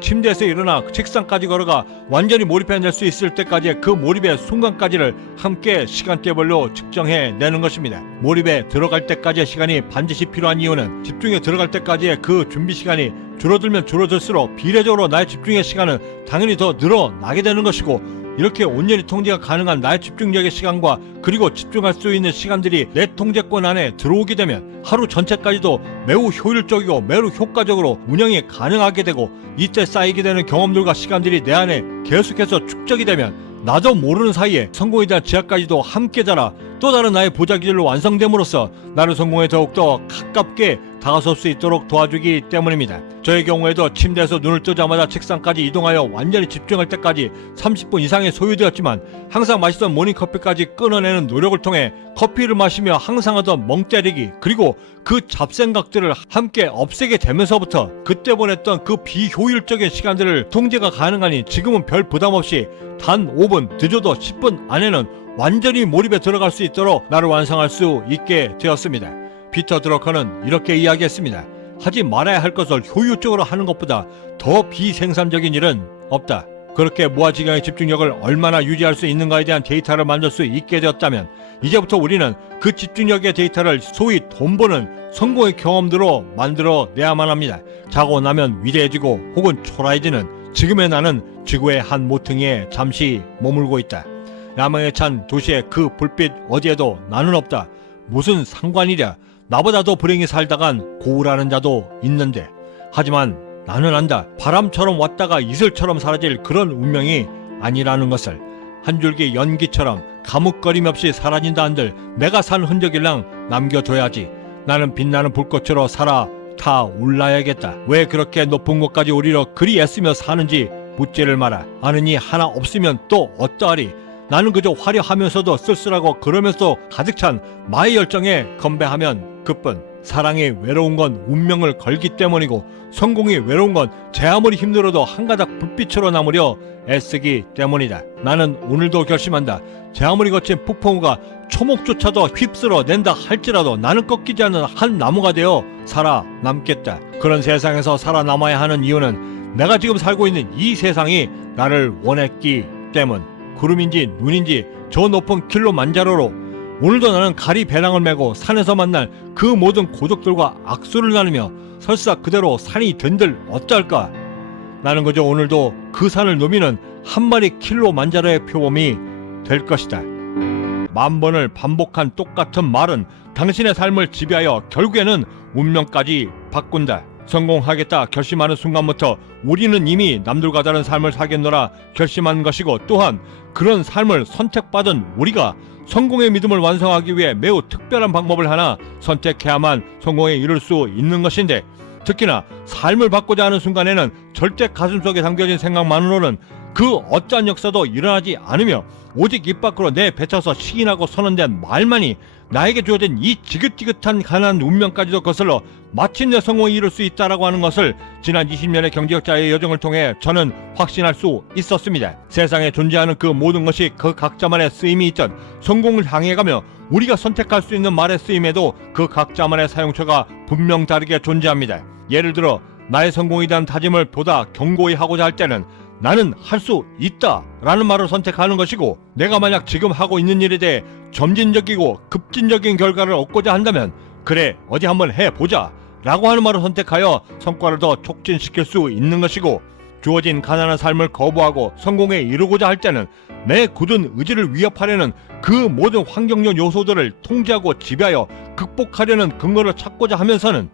침대에서 일어나 책상까지 걸어가 완전히 몰입해낼 수 있을 때까지의 그 몰입의 순간까지를 함께 시간대별로 측정해내는 것입니다. 몰입에 들어갈 때까지의 시간이 반드시 필요한 이유는 집중에 들어갈 때까지의 그 준비 시간이 줄어들면 줄어들수록 비례적으로 나의 집중의 시간은 당연히 더 늘어나게 되는 것이고, 이렇게 온전히 통제가 가능한 나의 집중력의 시간과 그리고 집중할 수 있는 시간들이 내 통제권 안에 들어오게 되면 하루 전체까지도 매우 효율적이고 매우 효과적으로 운영이 가능하게 되고, 이때 쌓이게 되는 경험들과 시간들이 내 안에 계속해서 축적이 되면 나도 모르는 사이에 성공에 대한 지하까지도 함께 자라 또 다른 나의 보자기들로 완성됨으로써 나를 성공에 더욱더 가깝게 다가설 수 있도록 도와주기 때문입니다. 저의 경우에도 침대에서 눈을 뜨자마자 책상까지 이동하여 완전히 집중할 때까지 30분 이상이 소요되었지만, 항상 마시던 모닝커피까지 끊어내는 노력을 통해 커피를 마시며 항상 하던 멍 때리기, 그리고 그 잡생각들을 함께 없애게 되면서부터 그때 보냈던 그 비효율적인 시간들을 통제가 가능하니, 지금은 별 부담 없이 단 5분, 늦어도 10분 안에는 완전히 몰입에 들어갈 수 있도록 나를 완성할 수 있게 되었습니다. 피터 드러커는 이렇게 이야기했습니다. 하지 말아야 할 것을 효율적으로 하는 것보다 더 비생산적인 일은 없다. 그렇게 무아지경의 집중력을 얼마나 유지할 수 있는가에 대한 데이터를 만들 수 있게 되었다면, 이제부터 우리는 그 집중력의 데이터를 소위 돈 버는 성공의 경험으로 만들어 내야만 합니다. 자고 나면 위대해지고 혹은 초라해지는 지금의 나는 지구의 한 모퉁이에 잠시 머물고 있다. 야망에 찬 도시의 그 불빛 어디에도 나는 없다. 무슨 상관이랴. 나보다 더 불행히 살다간 고우라는 자도 있는데. 하지만 나는 안다. 바람처럼 왔다가 이슬처럼 사라질 그런 운명이 아니라는 것을. 한 줄기 연기처럼 가뭇거림 없이 사라진다 한들 내가 산 흔적일랑 남겨둬야지. 나는 빛나는 불꽃으로 살아 타올라야겠다. 왜 그렇게 높은 곳까지 오리려 그리 애쓰며 사는지 묻지를 마라. 아는 이 하나 없으면 또 어떠하리. 나는 그저 화려하면서도 쓸쓸하고 그러면서 가득 찬 마의 열정에 건배하면 그뿐. 사랑이 외로운 건 운명을 걸기 때문이고, 성공이 외로운 건 제 아무리 힘들어도 한 가닥 불빛으로 남으려 애쓰기 때문이다. 나는 오늘도 결심한다. 제 아무리 거친 폭풍우가 초목조차도 휩쓸어 낸다 할지라도 나는 꺾이지 않는 한 나무가 되어 살아남겠다. 그런 세상에서 살아남아야 하는 이유는 내가 지금 살고 있는 이 세상이 나를 원했기 때문. 구름인지 눈인지 저 높은 킬로만자로로 오늘도 나는 가리 배낭을 메고 산에서 만날 그 모든 고독들과 악수를 나누며 설사 그대로 산이 된들 어쩔까. 나는 그저 오늘도 그 산을 누비는 한 마리 킬로만자로의 표범이 될 것이다. 만 번을 반복한 똑같은 말은 당신의 삶을 지배하여 결국에는 운명까지 바꾼다. 성공하겠다 결심하는 순간부터 우리는 이미 남들과 다른 삶을 살겠노라 결심한 것이고, 또한 그런 삶을 선택받은 우리가 성공의 믿음을 완성하기 위해 매우 특별한 방법을 하나 선택해야만 성공에 이룰 수 있는 것인데, 특히나 삶을 바꾸자 하는 순간에는 절대 가슴속에 담겨진 생각만으로는 그 어떠한 역사도 일어나지 않으며 오직 입 밖으로 내뱉어서 시인하고 선언된 말만이 나에게 주어진 이 지긋지긋한 가난한 운명까지도 거슬러 마침내 성공에 이룰 수 있다라고 하는 것을 지난 20년의 경제학자의 여정을 통해 저는 확신할 수 있었습니다. 세상에 존재하는 그 모든 것이 그 각자만의 쓰임이 있듯 성공을 향해 가며 우리가 선택할 수 있는 말의 쓰임에도 그 각자만의 사용처가 분명 다르게 존재합니다. 예를 들어 나의 성공에 대한 다짐을 보다 견고히 하고자 할 때는 나는 할 수 있다 라는 말을 선택하는 것이고, 내가 만약 지금 하고 있는 일에 대해 점진적이고 급진적인 결과를 얻고자 한다면 그래 어디 한번 해보자 라고 하는 말을 선택하여 성과를 더 촉진시킬 수 있는 것이고, 주어진 가난한 삶을 거부하고 성공에 이르고자 할 때는 내 굳은 의지를 위협하려는 그 모든 환경적 요소들을 통제하고 지배하여 극복하려는 근거를 찾고자 하면서는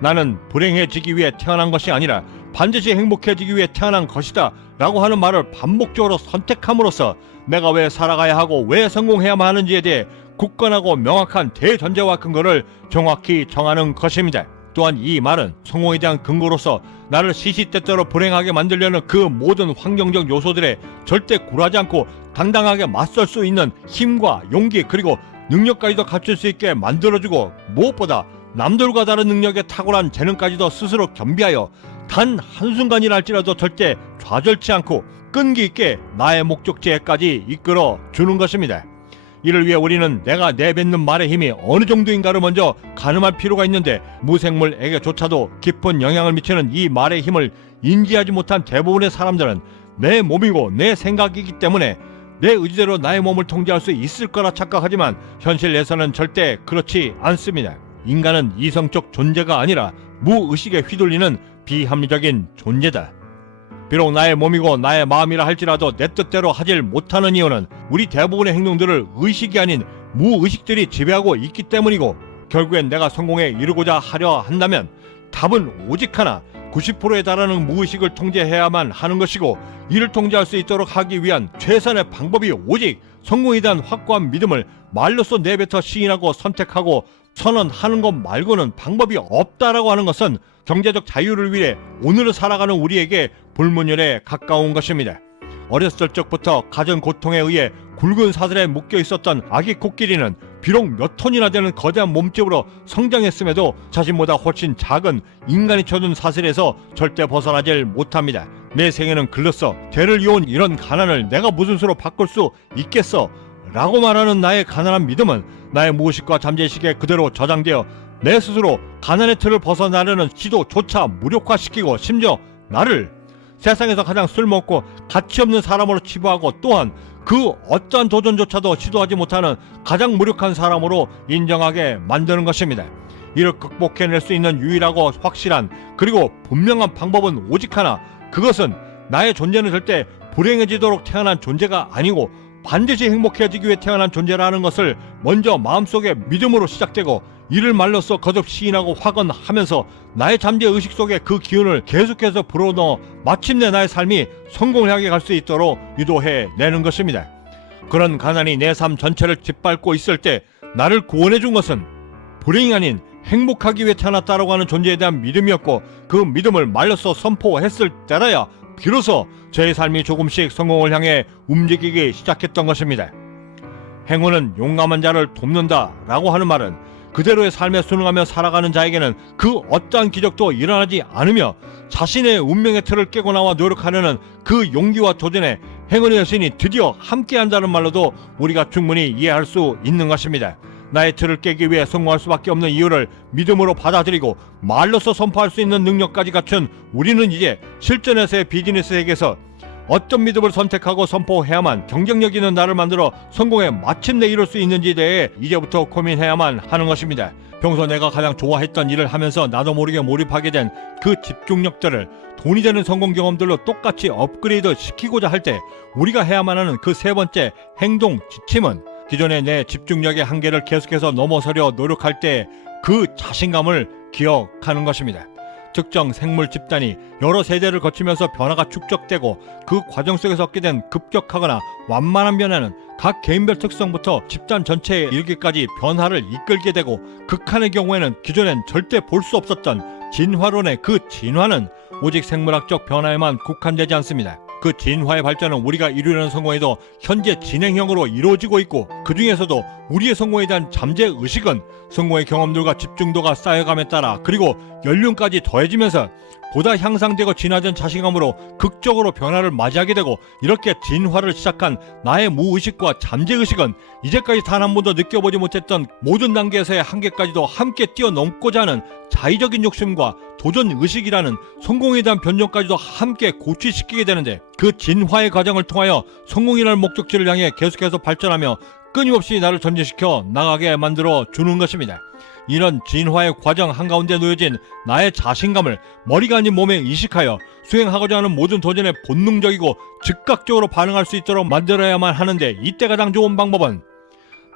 나는 불행해지기 위해 태어난 것이 아니라 반드시 행복해지기 위해 태어난 것이다 라고 하는 말을 반복적으로 선택함으로써 내가 왜 살아가야 하고 왜 성공해야만 하는지에 대해 굳건하고 명확한 대전제와 근거를 정확히 정하는 것입니다. 또한 이 말은 성공에 대한 근거로서 나를 시시때때로 불행하게 만들려는 그 모든 환경적 요소들에 절대 굴하지 않고 당당하게 맞설 수 있는 힘과 용기 그리고 능력까지도 갖출 수 있게 만들어주고, 무엇보다 남들과 다른 능력에 탁월한 재능까지도 스스로 겸비하여 단 한순간이라 할지라도 절대 좌절치 않고 끈기 있게 나의 목적지에까지 이끌어 주는 것입니다. 이를 위해 우리는 내가 내뱉는 말의 힘이 어느 정도인가를 먼저 가늠할 필요가 있는데, 무생물에게조차도 깊은 영향을 미치는 이 말의 힘을 인지하지 못한 대부분의 사람들은 내 몸이고 내 생각이기 때문에 내 의지대로 나의 몸을 통제할 수 있을 거라 착각하지만 현실에서는 절대 그렇지 않습니다. 인간은 이성적 존재가 아니라 무의식에 휘둘리는 비합리적인 존재다. 비록 나의 몸이고 나의 마음이라 할지라도 내 뜻대로 하질 못하는 이유는 우리 대부분의 행동들을 의식이 아닌 무의식들이 지배하고 있기 때문이고, 결국엔 내가 성공에 이르고자 하려 한다면 답은 오직 하나, 90%에 달하는 무의식을 통제해야만 하는 것이고, 이를 통제할 수 있도록 하기 위한 최선의 방법이 오직 성공에 대한 확고한 믿음을 말로써 내뱉어 시인하고 선택하고 선언하는 것 말고는 방법이 없다라고 하는 것은 경제적 자유를 위해 오늘을 살아가는 우리에게 불문율에 가까운 것입니다. 어렸을 적부터 가전 고통에 의해 굵은 사슬에 묶여 있었던 아기 코끼리는 비록 몇 톤이나 되는 거대한 몸집으로 성장했음에도 자신보다 훨씬 작은 인간이 쳐둔 사슬에서 절대 벗어나질 못합니다. 내 생애는 글렀어. 대를 이어온 이런 가난을 내가 무슨 수로 바꿀 수 있겠어? 라고 말하는 나의 가난한 믿음은 나의 무의식과 잠재의식에 그대로 저장되어 내 스스로 가난의 틀을 벗어나려는 시도조차 무력화시키고, 심지어 나를 세상에서 가장 쓸모없고 가치없는 사람으로 치부하고, 또한 그 어떠한 도전조차도 시도하지 못하는 가장 무력한 사람으로 인정하게 만드는 것입니다. 이를 극복해낼 수 있는 유일하고 확실한 그리고 분명한 방법은 오직 하나, 그것은 나의 존재는 절대 불행해지도록 태어난 존재가 아니고 반드시 행복해지기 위해 태어난 존재라는 것을 먼저 마음속에 믿음으로 시작되고, 이를 말로써 거듭 시인하고 확언하면서 나의 잠재의식 속에 그 기운을 계속해서 불어넣어 마침내 나의 삶이 성공을 향해 갈 수 있도록 유도해내는 것입니다. 그런 가난이 내 삶 전체를 짓밟고 있을 때 나를 구원해 준 것은 불행이 아닌 행복하기 위해 태어났다라고 하는 존재에 대한 믿음이었고, 그 믿음을 말로써 선포했을 때라야 비로소 제 삶이 조금씩 성공을 향해 움직이기 시작했던 것입니다. 행운은 용감한 자를 돕는다 라고 하는 말은 그대로의 삶에 순응하며 살아가는 자에게는 그 어떠한 기적도 일어나지 않으며 자신의 운명의 틀을 깨고 나와 노력하려는 그 용기와 도전에 행운의 여신이 드디어 함께한다는 말로도 우리가 충분히 이해할 수 있는 것입니다. 나의 틀을 깨기 위해 성공할 수밖에 없는 이유를 믿음으로 받아들이고 말로써 선포할 수 있는 능력까지 갖춘 우리는 이제 실전에서의 비즈니스 세계에서 어떤 믿음을 선택하고 선포해야만 경쟁력 있는 나를 만들어 성공에 마침내 이룰 수 있는지에 대해 이제부터 고민해야만 하는 것입니다. 평소 내가 가장 좋아했던 일을 하면서 나도 모르게 몰입하게 된 그 집중력들을 돈이 되는 성공 경험들로 똑같이 업그레이드 시키고자 할 때 우리가 해야만 하는 그 세 번째 행동 지침은 기존의 내 집중력의 한계를 계속해서 넘어서려 노력할 때 그 자신감을 기억하는 것입니다. 특정 생물 집단이 여러 세대를 거치면서 변화가 축적되고 그 과정 속에서 얻게 된 급격하거나 완만한 변화는 각 개인별 특성부터 집단 전체에 이르기까지 변화를 이끌게 되고, 극한의 경우에는 기존엔 절대 볼 수 없었던 진화론의 그 진화는 오직 생물학적 변화에만 국한되지 않습니다. 그 진화의 발전은 우리가 이루려는 성공에도 현재 진행형으로 이루어지고 있고, 그 중에서도 우리의 성공에 대한 잠재의식은 성공의 경험들과 집중도가 쌓여감에 따라, 그리고 연륜까지 더해지면서 보다 향상되고 진화된 자신감으로 극적으로 변화를 맞이하게 되고, 이렇게 진화를 시작한 나의 무의식과 잠재의식은 이제까지 단 한 번도 느껴보지 못했던 모든 단계에서의 한계까지도 함께 뛰어넘고자 하는 자의적인 욕심과 도전의식이라는 성공에 대한 변종까지도 함께 고취시키게 되는데, 그 진화의 과정을 통하여 성공이라는 목적지를 향해 계속해서 발전하며 끊임없이 나를 전진시켜 나가게 만들어 주는 것입니다. 이런 진화의 과정 한가운데 놓여진 나의 자신감을 머리가 아닌 몸에 이식하여 수행하고자 하는 모든 도전에 본능적이고 즉각적으로 반응할 수 있도록 만들어야만 하는데, 이때 가장 좋은 방법은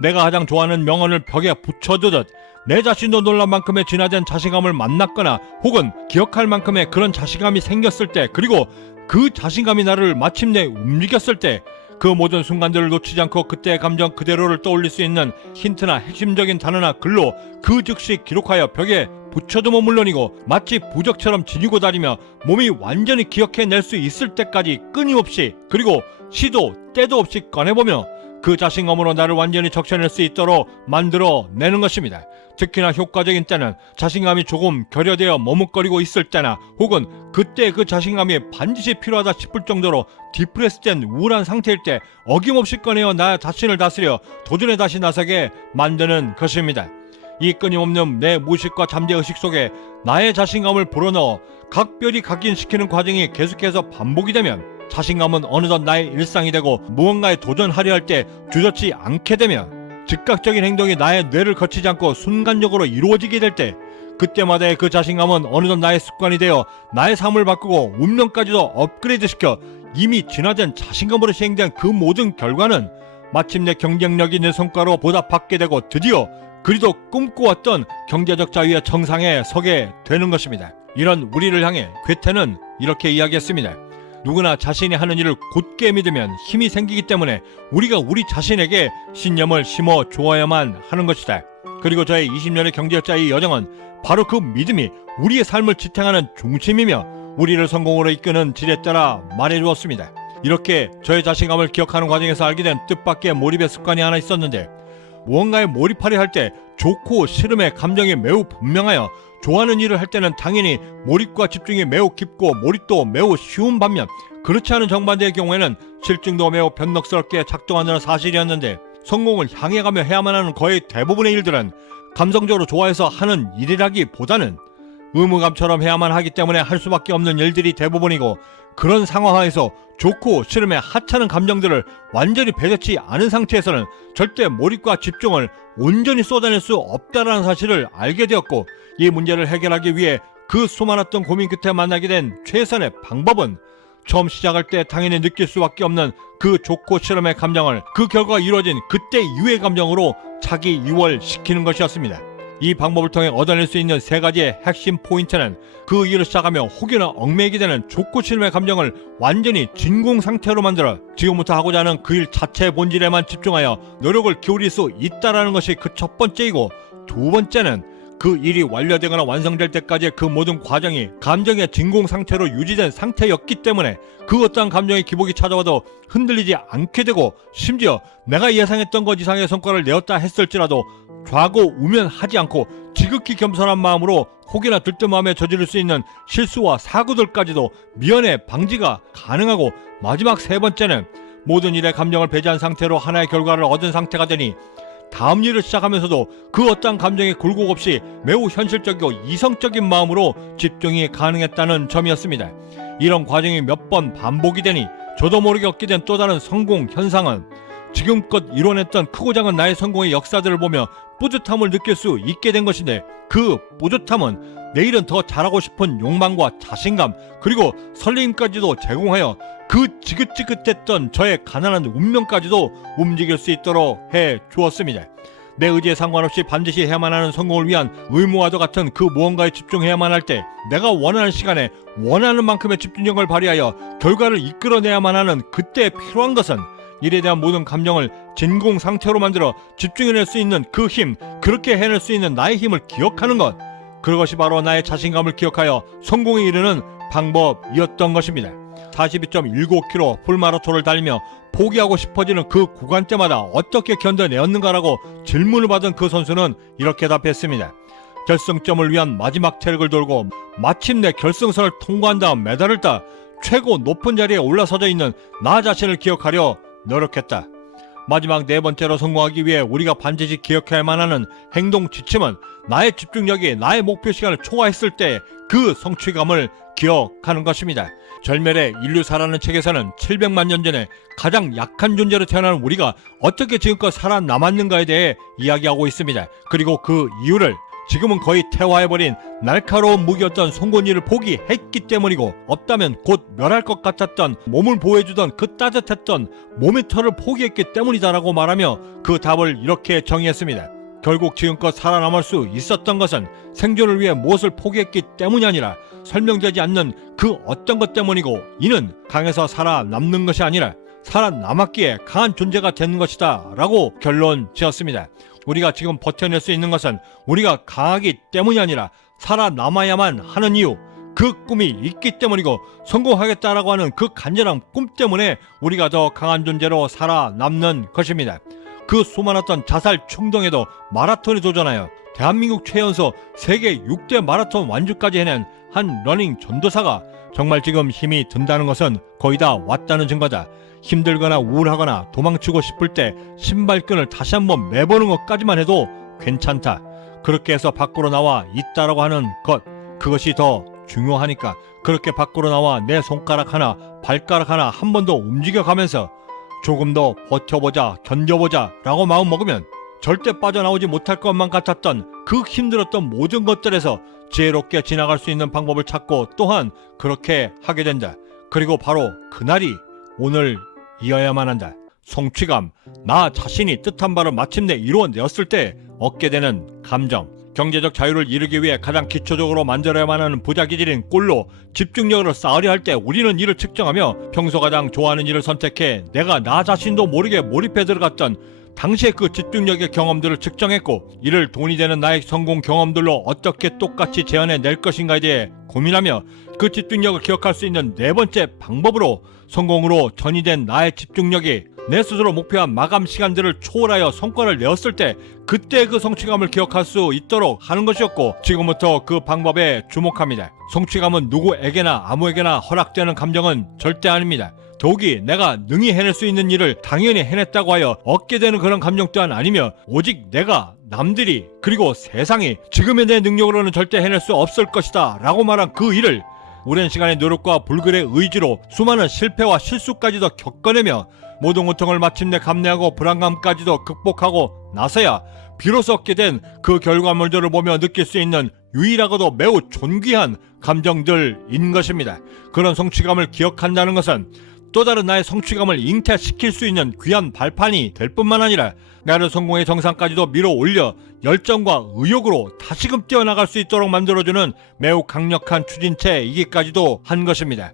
내가 가장 좋아하는 명언을 벽에 붙여두듯 내 자신도 놀랄 만큼의 진화된 자신감을 만났거나 혹은 기억할 만큼의 그런 자신감이 생겼을 때, 그리고 그 자신감이 나를 마침내 움직였을 때, 그 모든 순간들을 놓치지 않고 그때의 감정 그대로를 떠올릴 수 있는 힌트나 핵심적인 단어나 글로 그 즉시 기록하여 벽에 붙여두면 물론이고, 마치 부적처럼 지니고 다니며 몸이 완전히 기억해낼 수 있을 때까지 끊임없이, 그리고 시도 때도 없이 꺼내보며 그 자신감으로 나를 완전히 적셔낼 수 있도록 만들어내는 것입니다. 특히나 효과적인 때는 자신감이 조금 결여되어 머뭇거리고 있을 때나, 혹은 그때 그 자신감이 반드시 필요하다 싶을 정도로 디프레스된 우울한 상태일 때 어김없이 꺼내어 나 자신을 다스려 도전에 다시 나서게 만드는 것입니다. 이 끊임없는 내 무의식과 잠재의식 속에 나의 자신감을 불어넣어 각별히 각인시키는 과정이 계속해서 반복이 되면 자신감은 어느덧 나의 일상이 되고, 무언가에 도전하려 할 때 주저치 않게 되면 즉각적인 행동이 나의 뇌를 거치지 않고 순간적으로 이루어지게 될 때, 그때마다의 그 자신감은 어느덧 나의 습관이 되어 나의 삶을 바꾸고 운명까지도 업그레이드시켜 이미 진화된 자신감으로 시행된 그 모든 결과는 마침내 경쟁력 있는 성과로 보답받게 되고, 드디어 그리도 꿈꿔왔던 경제적 자유의 정상에 서게 되는 것입니다. 이런 우리를 향해 괴테는 이렇게 이야기했습니다. 누구나 자신이 하는 일을 곧게 믿으면 힘이 생기기 때문에 우리가 우리 자신에게 신념을 심어 주어야만 하는 것이다. 그리고 저의 20년의 경제자의 여정은 바로 그 믿음이 우리의 삶을 지탱하는 중심이며 우리를 성공으로 이끄는 질에 따라 말해주었습니다. 이렇게 저의 자신감을 기억하는 과정에서 알게 된 뜻밖의 몰입의 습관이 하나 있었는데, 무언가에 몰입하려 할 때 좋고 싫음의 감정이 매우 분명하여 좋아하는 일을 할 때는 당연히 몰입과 집중이 매우 깊고 몰입도 매우 쉬운 반면, 그렇지 않은 정반대의 경우에는 실증도 매우 변덕스럽게 작동하는 사실이었는데, 성공을 향해 가며 해야만 하는 거의 대부분의 일들은 감성적으로 좋아해서 하는 일이라기보다는 의무감처럼 해야만 하기 때문에 할 수밖에 없는 일들이 대부분이고, 그런 상황하에서 좋고 싫음의 하찮은 감정들을 완전히 배제치 않은 상태에서는 절대 몰입과 집중을 온전히 쏟아낼 수 없다라는 사실을 알게 되었고, 이 문제를 해결하기 위해 그 수많았던 고민 끝에 만나게 된 최선의 방법은 처음 시작할 때 당연히 느낄 수밖에 없는 그 좋고 싫음의 감정을 그 결과가 이루어진 그때 이후의 감정으로 자기 이월시키는 것이었습니다. 이 방법을 통해 얻어낼 수 있는 세 가지의 핵심 포인트는, 그 일을 시작하며 혹여나 얽매이게 되는 좋고 싫음의 감정을 완전히 진공 상태로 만들어 지금부터 하고자 하는 그 일 자체의 본질에만 집중하여 노력을 기울일 수 있다라는 것이 그 첫 번째이고, 두 번째는 그 일이 완료되거나 완성될 때까지의 그 모든 과정이 감정의 진공 상태로 유지된 상태였기 때문에 그 어떠한 감정의 기복이 찾아와도 흔들리지 않게 되고, 심지어 내가 예상했던 것 이상의 성과를 내었다 했을지라도 좌고우면하지 않고 지극히 겸손한 마음으로 혹여나 들뜬마음에 저지를 수 있는 실수와 사고들까지도 미연에 방지가 가능하고, 마지막 세 번째는 모든 일에 감정을 배제한 상태로 하나의 결과를 얻은 상태가 되니 다음 일을 시작하면서도 그 어떠한 감정의 굴곡 없이 매우 현실적이고 이성적인 마음으로 집중이 가능했다는 점이었습니다. 이런 과정이 몇 번 반복이 되니 저도 모르게 얻게 된 또 다른 성공 현상은, 지금껏 이뤄냈던 크고 작은 나의 성공의 역사들을 보며 뿌듯함을 느낄 수 있게 된 것인데, 그 뿌듯함은 내일은 더 잘하고 싶은 욕망과 자신감 그리고 설레임까지도 제공하여 그 지긋지긋했던 저의 가난한 운명까지도 움직일 수 있도록 해 주었습니다. 내 의지에 상관없이 반드시 해야만 하는 성공을 위한 의무와도 같은 그 무언가에 집중해야만 할 때 내가 원하는 시간에 원하는 만큼의 집중력을 발휘하여 결과를 이끌어내야만 하는 그때 필요한 것은 일에 대한 모든 감정을 진공 상태로 만들어 집중해낼 수 있는 그 힘, 그렇게 해낼 수 있는 나의 힘을 기억하는 것, 그것이 바로 나의 자신감을 기억하여 성공에 이르는 방법이었던 것입니다. 42.19km 풀마라톤을 달리며 포기하고 싶어지는 그 구간때마다 어떻게 견뎌내었는가라고 질문을 받은 그 선수는 이렇게 답했습니다. 결승점을 위한 마지막 트랙을 돌고 마침내 결승선을 통과한 다음 메달을 따 최고 높은 자리에 올라서져 있는 나 자신을 기억하려 노력했다. 마지막 네 번째로 성공하기 위해 우리가 반드시 기억해야만 하는 행동 지침은 나의 집중력이 나의 목표 시간을 초과했을 때 그 성취감을 기억하는 것입니다. 절멸의 인류사라는 책에서는 700만 년 전에 가장 약한 존재로 태어난 우리가 어떻게 지금껏 살아남았는가에 대해 이야기하고 있습니다. 그리고 그 이유를 지금은 거의 퇴화해버린 날카로운 무기였던 송곳니를 포기했기 때문이고, 없다면 곧 멸할 것 같았던 몸을 보호해주던 그 따뜻했던 몸의 털을 포기했기 때문이다라고 말하며 그 답을 이렇게 정의했습니다. 결국 지금껏 살아남을 수 있었던 것은 생존을 위해 무엇을 포기했기 때문이 아니라 설명되지 않는 그 어떤 것 때문이고, 이는 강해서 살아남는 것이 아니라 살아남았기에 강한 존재가 되는 것이다 라고 결론 지었습니다. 우리가 지금 버텨낼 수 있는 것은 우리가 강하기 때문이 아니라 살아남아야만 하는 이유, 그 꿈이 있기 때문이고, 성공하겠다라고 하는 그 간절한 꿈 때문에 우리가 더 강한 존재로 살아남는 것입니다. 그 수많았던 자살 충동에도 마라톤에 도전하여 대한민국 최연소 세계 6대 마라톤 완주까지 해낸 한 러닝 전도사가 정말 지금 힘이 든다는 것은 거의 다 왔다는 증거다. 힘들거나 우울하거나 도망치고 싶을 때 신발끈을 다시 한번 매보는 것까지만 해도 괜찮다. 그렇게 해서 밖으로 나와 있다라고 하는 것, 그것이 더 중요하니까 그렇게 밖으로 나와 내 손가락 하나 발가락 하나 한 번 더 움직여가면서 조금 더 버텨보자, 견뎌보자 라고 마음먹으면 절대 빠져나오지 못할 것만 같았던 그 힘들었던 모든 것들에서 지혜롭게 지나갈 수 있는 방법을 찾고 또한 그렇게 하게 된다. 그리고 바로 그날이 오늘이어야만 한다. 성취감, 나 자신이 뜻한 바를 마침내 이루어내었을 때 얻게 되는 감정, 경제적 자유를 이루기 위해 가장 기초적으로 만들어야만 하는 부자 기질인 꼴로 집중력을 쌓으려 할 때 우리는 이를 측정하며 평소 가장 좋아하는 일을 선택해 내가 나 자신도 모르게 몰입해 들어갔던 당시의 그 집중력의 경험들을 측정했고, 이를 돈이 되는 나의 성공 경험들로 어떻게 똑같이 재현해낼 것인가에 대해 고민하며 그 집중력을 기억할 수 있는 네 번째 방법으로 성공으로 전이된 나의 집중력이 내 스스로 목표한 마감 시간들을 초월하여 성과를 내었을 때 그때 그 성취감을 기억할 수 있도록 하는 것이었고, 지금부터 그 방법에 주목합니다. 성취감은 누구에게나 아무에게나 허락되는 감정은 절대 아닙니다. 더욱이 내가 능히 해낼 수 있는 일을 당연히 해냈다고 하여 얻게 되는 그런 감정 또한 아니며, 오직 내가, 남들이, 그리고 세상이 지금의 내 능력으로는 절대 해낼 수 없을 것이다 라고 말한 그 일을 오랜 시간의 노력과 불굴의 의지로 수많은 실패와 실수까지도 겪어내며 모든 고통을 마침내 감내하고 불안감까지도 극복하고 나서야 비로소 얻게 된 그 결과물들을 보며 느낄 수 있는 유일하고도 매우 존귀한 감정들인 것입니다. 그런 성취감을 기억한다는 것은 또 다른 나의 성취감을 잉태시킬 수 있는 귀한 발판이 될 뿐만 아니라 나를 성공의 정상까지도 밀어올려 열정과 의욕으로 다시금 뛰어나갈 수 있도록 만들어주는 매우 강력한 추진체이기까지도 한 것입니다.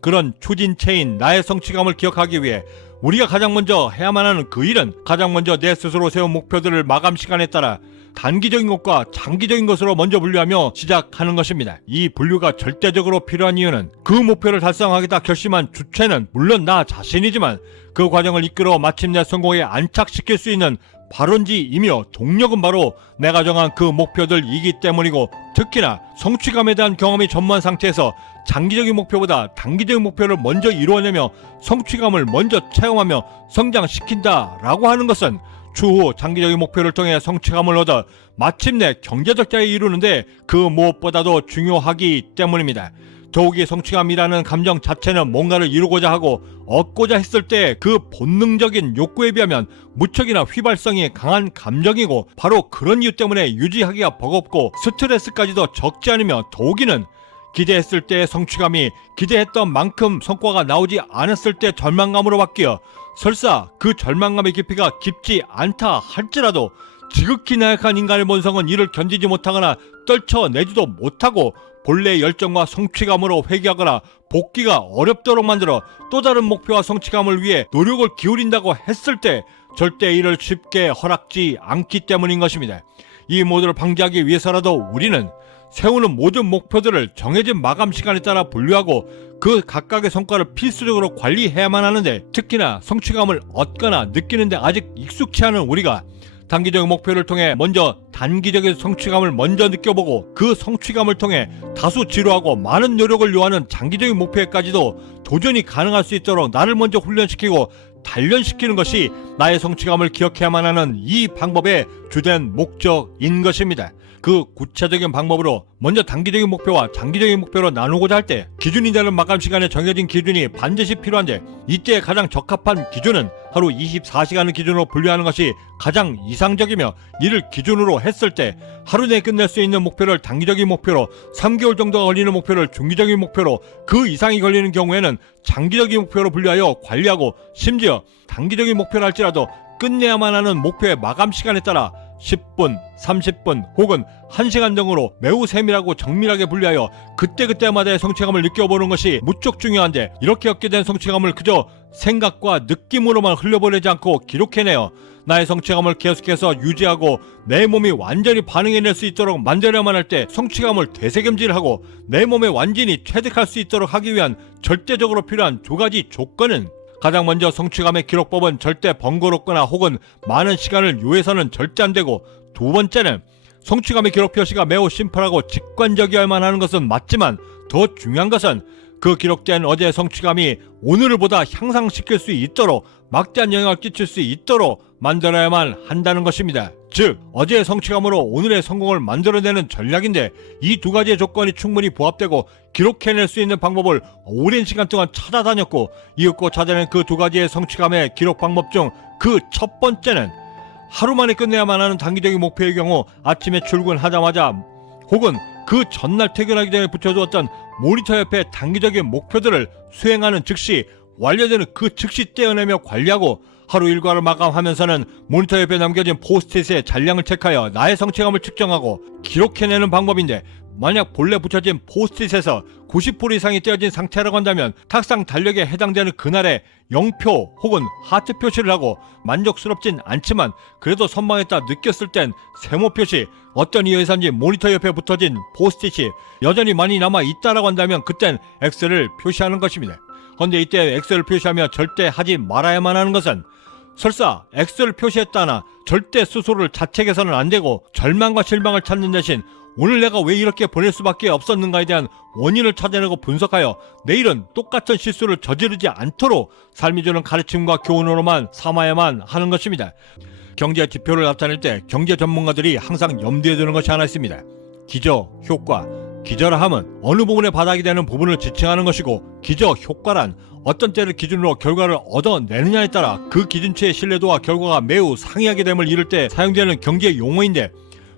그런 추진체인 나의 성취감을 기억하기 위해 우리가 가장 먼저 해야만 하는 그 일은 가장 먼저 내 스스로 세운 목표들을 마감 시간에 따라 단기적인 것과 장기적인 것으로 먼저 분류하며 시작하는 것입니다. 이 분류가 절대적으로 필요한 이유는 그 목표를 달성하겠다 결심한 주체는 물론 나 자신이지만 그 과정을 이끌어 마침내 성공에 안착시킬 수 있는 발원지이며 동력은 바로 내가 정한 그 목표들이기 때문이고, 특히나 성취감에 대한 경험이 전무한 상태에서 장기적인 목표보다 단기적인 목표를 먼저 이루어내며 성취감을 먼저 체험하며 성장시킨다 라고 하는 것은 추후 장기적인 목표를 통해 성취감을 얻어 마침내 경제적 자유를 이루는데 그 무엇보다도 중요하기 때문입니다. 더욱이 성취감이라는 감정 자체는 뭔가를 이루고자 하고 얻고자 했을 때 그 본능적인 욕구에 비하면 무척이나 휘발성이 강한 감정이고, 바로 그런 이유 때문에 유지하기가 버겁고 스트레스까지도 적지 않으며, 더욱이는 기대했을 때의 성취감이 기대했던 만큼 성과가 나오지 않았을 때 절망감으로 바뀌어 설사 그 절망감의 깊이가 깊지 않다 할지라도 지극히 나약한 인간의 본성은 이를 견디지 못하거나 떨쳐내지도 못하고 본래의 열정과 성취감으로 회귀하거나 복귀가 어렵도록 만들어 또 다른 목표와 성취감을 위해 노력을 기울인다고 했을 때 절대 이를 쉽게 허락지 않기 때문인 것입니다. 이 모두를 방지하기 위해서라도 우리는 세우는 모든 목표들을 정해진 마감 시간에 따라 분류하고 그 각각의 성과를 필수적으로 관리해야만 하는데, 특히나 성취감을 얻거나 느끼는데 아직 익숙치 않은 우리가 단기적인 목표를 통해 먼저 단기적인 성취감을 먼저 느껴보고 그 성취감을 통해 다소 지루하고 많은 노력을 요하는 장기적인 목표에까지도 도전이 가능할 수 있도록 나를 먼저 훈련시키고 단련시키는 것이 나의 성취감을 기억해야만 하는 이 방법의 주된 목적인 것입니다. 그 구체적인 방법으로 먼저 단기적인 목표와 장기적인 목표로 나누고자 할 때 기준이 되는 마감 시간에 정해진 기준이 반드시 필요한데, 이때 가장 적합한 기준은 하루 24시간을 기준으로 분류하는 것이 가장 이상적이며, 이를 기준으로 했을 때 하루 내에 끝낼 수 있는 목표를 단기적인 목표로, 3개월 정도가 걸리는 목표를 중기적인 목표로, 그 이상이 걸리는 경우에는 장기적인 목표로 분류하여 관리하고, 심지어 단기적인 목표를 할지라도 끝내야만 하는 목표의 마감 시간에 따라 10분, 30분 혹은 1시간 등으로 매우 세밀하고 정밀하게 분류하여 그때그때마다의 성취감을 느껴보는 것이 무척 중요한데, 이렇게 얻게 된 성취감을 그저 생각과 느낌으로만 흘려보내지 않고 기록해내어 나의 성취감을 계속해서 유지하고 내 몸이 완전히 반응해낼 수 있도록 만들어야만 할 때 성취감을 되새김질하고 내 몸에 완전히 체득할 수 있도록 하기 위한 절대적으로 필요한 두 가지 조건은, 가장 먼저 성취감의 기록법은 절대 번거롭거나 혹은 많은 시간을 요해서는 절대 안 되고, 두 번째는 성취감의 기록 표시가 매우 심플하고 직관적이어야만 하는 것은 맞지만, 더 중요한 것은 그 기록된 어제의 성취감이 오늘을 보다 향상시킬 수 있도록, 막대한 영향을 끼칠 수 있도록 만들어야만 한다는 것입니다. 즉, 어제의 성취감으로 오늘의 성공을 만들어내는 전략인데, 이 두 가지의 조건이 충분히 부합되고 기록해낼 수 있는 방법을 오랜 시간 동안 찾아다녔고 이윽고 찾아낸 그 두 가지의 성취감의 기록 방법 중 그 첫 번째는, 하루 만에 끝내야만 하는 단기적인 목표의 경우 아침에 출근하자마자 혹은 그 전날 퇴근하기 전에 붙여두었던 모니터 옆에 단기적인 목표들을 수행하는 즉시 완료되는 그 즉시 떼어내며 관리하고, 하루 일과를 마감하면서는 모니터 옆에 남겨진 포스트잇의 잔량을 체크하여 나의 성취감을 측정하고 기록해내는 방법인데, 만약 본래 붙여진 포스트잇에서 90% 이상이 떼어진 상태라고 한다면 탁상 달력에 해당되는 그날에 0표 혹은 하트 표시를 하고, 만족스럽진 않지만 그래도 선방했다 느꼈을 땐 세모 표시, 어떤 이유에서인지 모니터 옆에 붙어진 포스트잇이 여전히 많이 남아 있다라고 한다면 그땐 X를 표시하는 것입니다. 그런데 이때 X를 표시하며 절대 하지 말아야만 하는 것은, 설사 X를 표시했다나 절대 스스로를 자책해서는 안 되고 절망과 실망을 찾는 대신 오늘 내가 왜 이렇게 보낼 수밖에 없었는가에 대한 원인을 찾아내고 분석하여 내일은 똑같은 실수를 저지르지 않도록 삶이 주는 가르침과 교훈으로만 삼아야만 하는 것입니다. 경제 지표를 나타낼 때 경제 전문가들이 항상 염두에 두는 것이 하나 있습니다. 기저, 효과. 기저라 함은 어느 부분에 바닥이 되는 부분을 지칭하는 것이고, 기저 효과란 어떤 때를 기준으로 결과를 얻어내느냐에 따라 그 기준치의 신뢰도와 결과가 매우 상이하게 됨을 이룰 때 사용되는 경제 용어인데,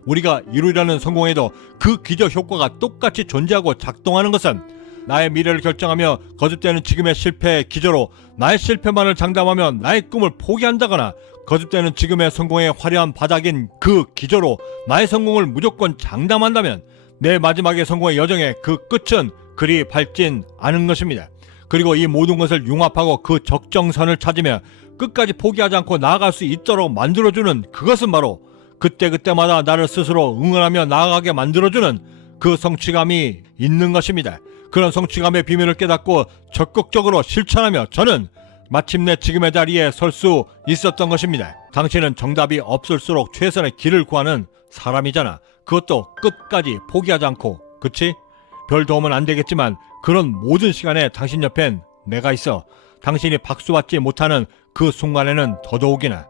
우리가 이루려는 성공에도 그 기저 효과가 똑같이 존재하고 작동하는 것은, 나의 미래를 결정하며 거듭되는 지금의 실패의 기저로 나의 실패만을 장담하며 나의 꿈을 포기한다거나, 거듭되는 지금의 성공의 화려한 바닥인 그 기저로 나의 성공을 무조건 장담한다면 내 마지막의 성공의 여정의 그 끝은 그리 밝진 않은 것입니다. 그리고 이 모든 것을 융합하고 그 적정선을 찾으며 끝까지 포기하지 않고 나아갈 수 있도록 만들어주는 그것은 바로 그때그때마다 나를 스스로 응원하며 나아가게 만들어주는 그 성취감이 있는 것입니다. 그런 성취감의 비밀을 깨닫고 적극적으로 실천하며 저는 마침내 지금의 자리에 설 수 있었던 것입니다. 당신은 정답이 없을수록 최선의 길을 구하는 사람이잖아. 그것도 끝까지 포기하지 않고, 그치? 별 도움은 안 되겠지만 그런 모든 시간에 당신 옆엔 내가 있어. 당신이 박수받지 못하는 그 순간에는 더더욱이나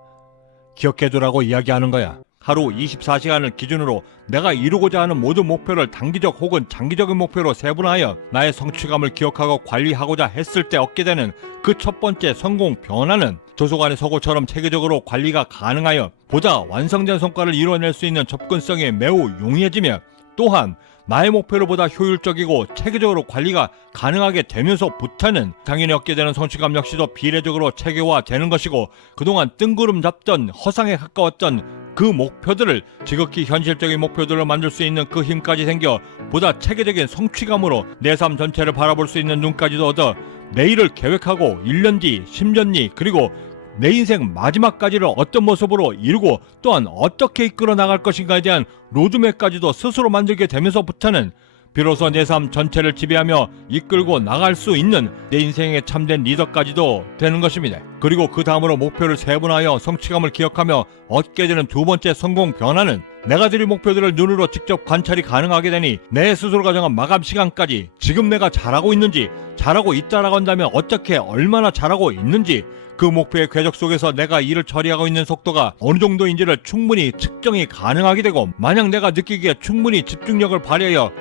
기억해두라고 이야기하는 거야. 하루 24시간을 기준으로 내가 이루고자 하는 모든 목표를 단기적 혹은 장기적인 목표로 세분화하여 나의 성취감을 기억하고 관리하고자 했을 때 얻게 되는 그 첫 번째 성공 변화는 도서관의 서고처럼 체계적으로 관리가 가능하여 보다 완성된 성과를 이뤄낼 수 있는 접근성이 매우 용이해지며, 또한 나의 목표를 보다 효율적이고 체계적으로 관리가 가능하게 되면서부터는 당연히 얻게 되는 성취감 역시도 비례적으로 체계화되는 것이고, 그동안 뜬구름 잡던 허상에 가까웠던 그 목표들을 지극히 현실적인 목표들을 만들 수 있는 그 힘까지 생겨 보다 체계적인 성취감으로 내 삶 전체를 바라볼 수 있는 눈까지도 얻어 내일을 계획하고 1년 뒤, 10년 뒤, 그리고 내 인생 마지막까지를 어떤 모습으로 이루고 또한 어떻게 이끌어 나갈 것인가에 대한 로드맵까지도 스스로 만들게 되면서부터는 비로소 내 삶 전체를 지배하며 이끌고 나갈 수 있는 내 인생의 참된 리더까지도 되는 것입니다. 그리고 그 다음으로 목표를 세분화하여 성취감을 기억하며 얻게 되는 두 번째 성공 변화는 내가 드린 목표들을 눈으로 직접 관찰이 가능하게 되니 내 스스로가 정한 마감 시간까지 지금 내가 잘하고 있는지, 잘하고 있다라고 한다면 어떻게 얼마나 잘하고 있는지, 그 목표의 궤적 속에서 내가 일을 처리하고 있는 속도가 어느 정도인지를 충분히 측정이 가능하게 되고, 만약 내가 느끼기에 충분히 집중력을 발휘하여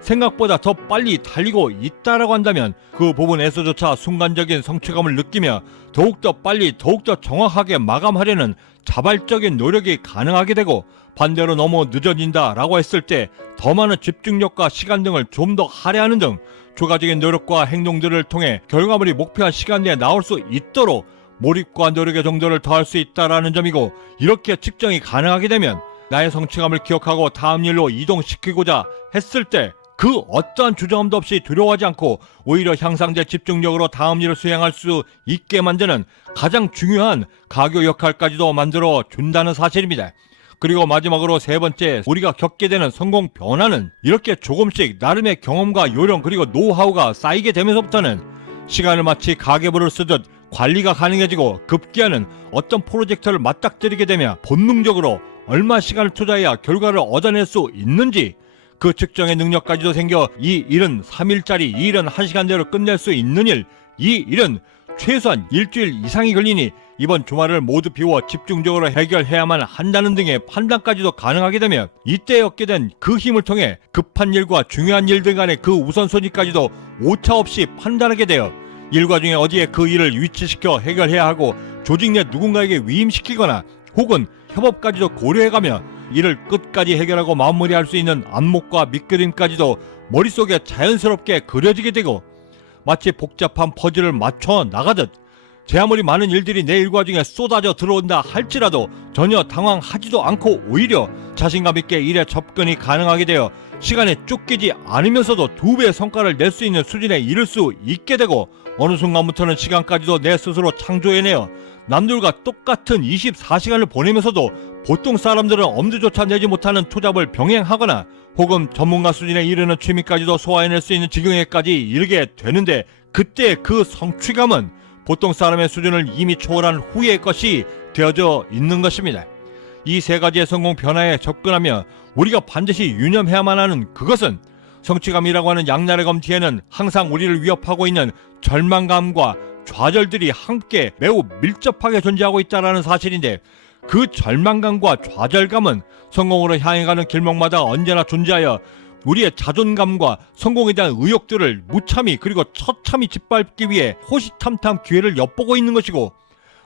생각보다 더 빨리 달리고 있다라고 한다면 그 부분에서조차 순간적인 성취감을 느끼며 더욱더 빨리 더욱더 정확하게 마감하려는 자발적인 노력이 가능하게 되고, 반대로 너무 늦어진다 라고 했을 때 더 많은 집중력과 시간 등을 좀 더 할애하는 등 추가적인 노력과 행동들을 통해 결과물이 목표한 시간 내에 나올 수 있도록 몰입과 노력의 정도를 더할 수 있다라는 점이고, 이렇게 측정이 가능하게 되면 나의 성취감을 기억하고 다음 일로 이동시키고자 했을 때 그 어떠한 주저함도 없이 두려워하지 않고 오히려 향상된 집중력으로 다음 일을 수행할 수 있게 만드는 가장 중요한 가교 역할까지도 만들어 준다는 사실입니다. 그리고 마지막으로 세 번째, 우리가 겪게 되는 성공 변화는 이렇게 조금씩 나름의 경험과 요령 그리고 노하우가 쌓이게 되면서부터는 시간을 마치 가계부를 쓰듯 관리가 가능해지고, 급기야는 어떤 프로젝트를 맞닥뜨리게 되면 본능적으로 얼마 시간을 투자해야 결과를 얻어낼 수 있는지 그 측정의 능력까지도 생겨, 이 일은 3일짜리, 이 일은 1시간대로 끝낼 수 있는 일, 이 일은 최소한 일주일 이상이 걸리니 이번 주말을 모두 비워 집중적으로 해결해야만 한다는 등의 판단까지도 가능하게 되면, 이때 얻게 된 그 힘을 통해 급한 일과 중요한 일들 간의 그 우선순위까지도 오차없이 판단하게 되어 일과 중에 어디에 그 일을 위치시켜 해결해야 하고 조직 내 누군가에게 위임시키거나 혹은 협업까지도 고려해가며 이를 끝까지 해결하고 마무리할 수 있는 안목과 밑그림까지도 머릿속에 자연스럽게 그려지게 되고, 마치 복잡한 퍼즐을 맞춰 나가듯 제 아무리 많은 일들이 내 일과 중에 쏟아져 들어온다 할지라도 전혀 당황하지도 않고 오히려 자신감 있게 일에 접근이 가능하게 되어 시간에 쫓기지 않으면서도 2배의 성과를 낼 수 있는 수준에 이를 수 있게 되고, 어느 순간부터는 시간까지도 내 스스로 창조해내어 남들과 똑같은 24시간을 보내면서도 보통 사람들은 엄두조차 내지 못하는 투잡을 병행하거나 혹은 전문가 수준에 이르는 취미까지도 소화해낼 수 있는 지경에까지 이르게 되는데, 그때 그 성취감은 보통 사람의 수준을 이미 초월한 후의 것이 되어져 있는 것입니다. 이 세 가지의 성공 변화에 접근하며 우리가 반드시 유념해야만 하는 그것은, 성취감이라고 하는 양날의 검 뒤에는 항상 우리를 위협하고 있는 절망감과 좌절들이 함께 매우 밀접하게 존재하고 있다는 사실인데, 그 절망감과 좌절감은 성공으로 향해가는 길목마다 언제나 존재하여 우리의 자존감과 성공에 대한 의욕들을 무참히 그리고 처참히 짓밟기 위해 호시탐탐 기회를 엿보고 있는 것이고,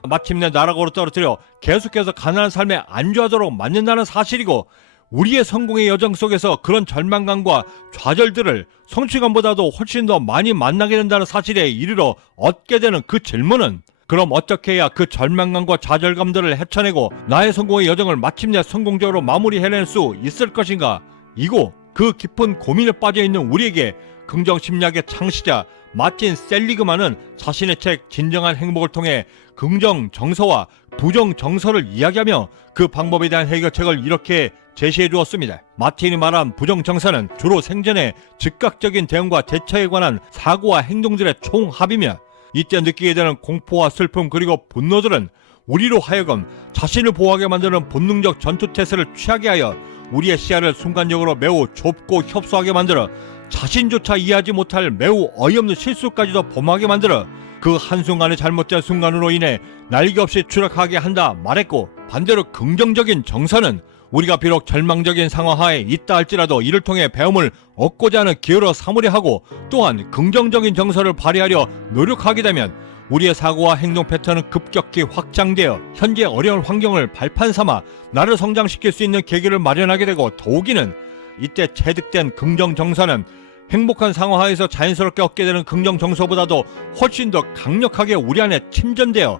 마침내 나락으로 떨어뜨려 계속해서 가난한 삶에 안주하도록 만든다는 사실이고, 우리의 성공의 여정 속에서 그런 절망감과 좌절들을 성취감보다도 훨씬 더 많이 만나게 된다는 사실에 이르러 얻게 되는 그 질문은, 그럼 어떻게 해야 그 절망감과 좌절감들을 헤쳐내고 나의 성공의 여정을 마침내 성공적으로 마무리해낼 수 있을 것인가? 이고 그 깊은 고민에 빠져있는 우리에게 긍정심리학의 창시자 마틴 셀리그만은 자신의 책 진정한 행복을 통해 긍정 정서와 부정 정서를 이야기하며 그 방법에 대한 해결책을 이렇게 제시해 주었습니다. 마틴이 말한 부정 정서는 주로 생전의 즉각적인 대응과 대처에 관한 사고와 행동들의 총합이며, 이때 느끼게 되는 공포와 슬픔 그리고 분노들은 우리로 하여금 자신을 보호하게 만드는 본능적 전투태세를 취하게 하여 우리의 시야를 순간적으로 매우 좁고 협소하게 만들어 자신조차 이해하지 못할 매우 어이없는 실수까지도 범하게 만들어 그 한순간의 잘못된 순간으로 인해 날개 없이 추락하게 한다 말했고, 반대로 긍정적인 정서는 우리가 비록 절망적인 상황하에 있다 할지라도 이를 통해 배움을 얻고자 하는 기회로 삼으려 하고 또한 긍정적인 정서를 발휘하려 노력하게 되면 우리의 사고와 행동 패턴은 급격히 확장되어 현재 어려운 환경을 발판 삼아 나를 성장시킬 수 있는 계기를 마련하게 되고, 더욱이는 이때 체득된 긍정 정서는 행복한 상황하에서 자연스럽게 얻게 되는 긍정 정서보다도 훨씬 더 강력하게 우리 안에 침전되어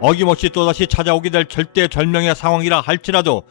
어김없이 또다시 찾아오게 될 절대절명의 상황이라 할지라도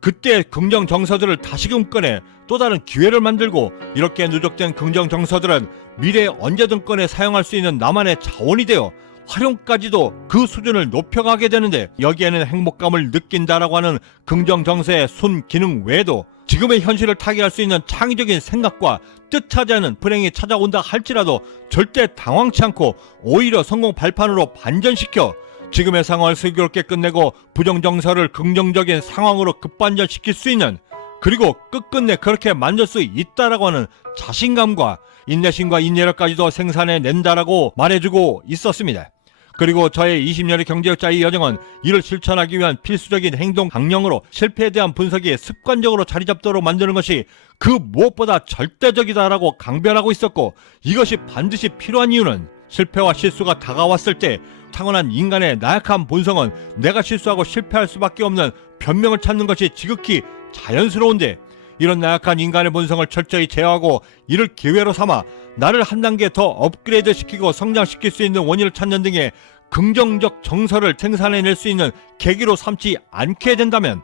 그때의 긍정 정서들을 다시금 꺼내 또 다른 기회를 만들고, 이렇게 누적된 긍정 정서들은 미래에 언제든 꺼내 사용할 수 있는 나만의 자원이 되어 활용까지도 그 수준을 높여가게 되는데, 여기에는 행복감을 느낀다라고 하는 긍정 정서의 순 기능 외에도 지금의 현실을 타개할 수 있는 창의적인 생각과 뜻하지 않은 불행이 찾아온다 할지라도 절대 당황치 않고 오히려 성공 발판으로 반전시켜 지금의 상황을 슬기롭게 끝내고 부정정서를 긍정적인 상황으로 급반전시킬 수 있는, 그리고 끝끝내 그렇게 만들 수 있다라고 하는 자신감과 인내심과 인내력까지도 생산해낸다라고 말해주고 있었습니다. 그리고 저의 20년의 경제학자의 여정은 이를 실천하기 위한 필수적인 행동 강령으로 실패에 대한 분석이 습관적으로 자리 잡도록 만드는 것이 그 무엇보다 절대적이다라고 강변하고 있었고, 이것이 반드시 필요한 이유는 실패와 실수가 다가왔을 때 타고난 인간의 나약한 본성은 내가 실수하고 실패할 수밖에 없는 변명을 찾는 것이 지극히 자연스러운데, 이런 나약한 인간의 본성을 철저히 제어하고 이를 기회로 삼아 나를 한 단계 더 업그레이드 시키고 성장시킬 수 있는 원인을 찾는 등의 긍정적 정서를 생산해낼 수 있는 계기로 삼지 않게 된다면,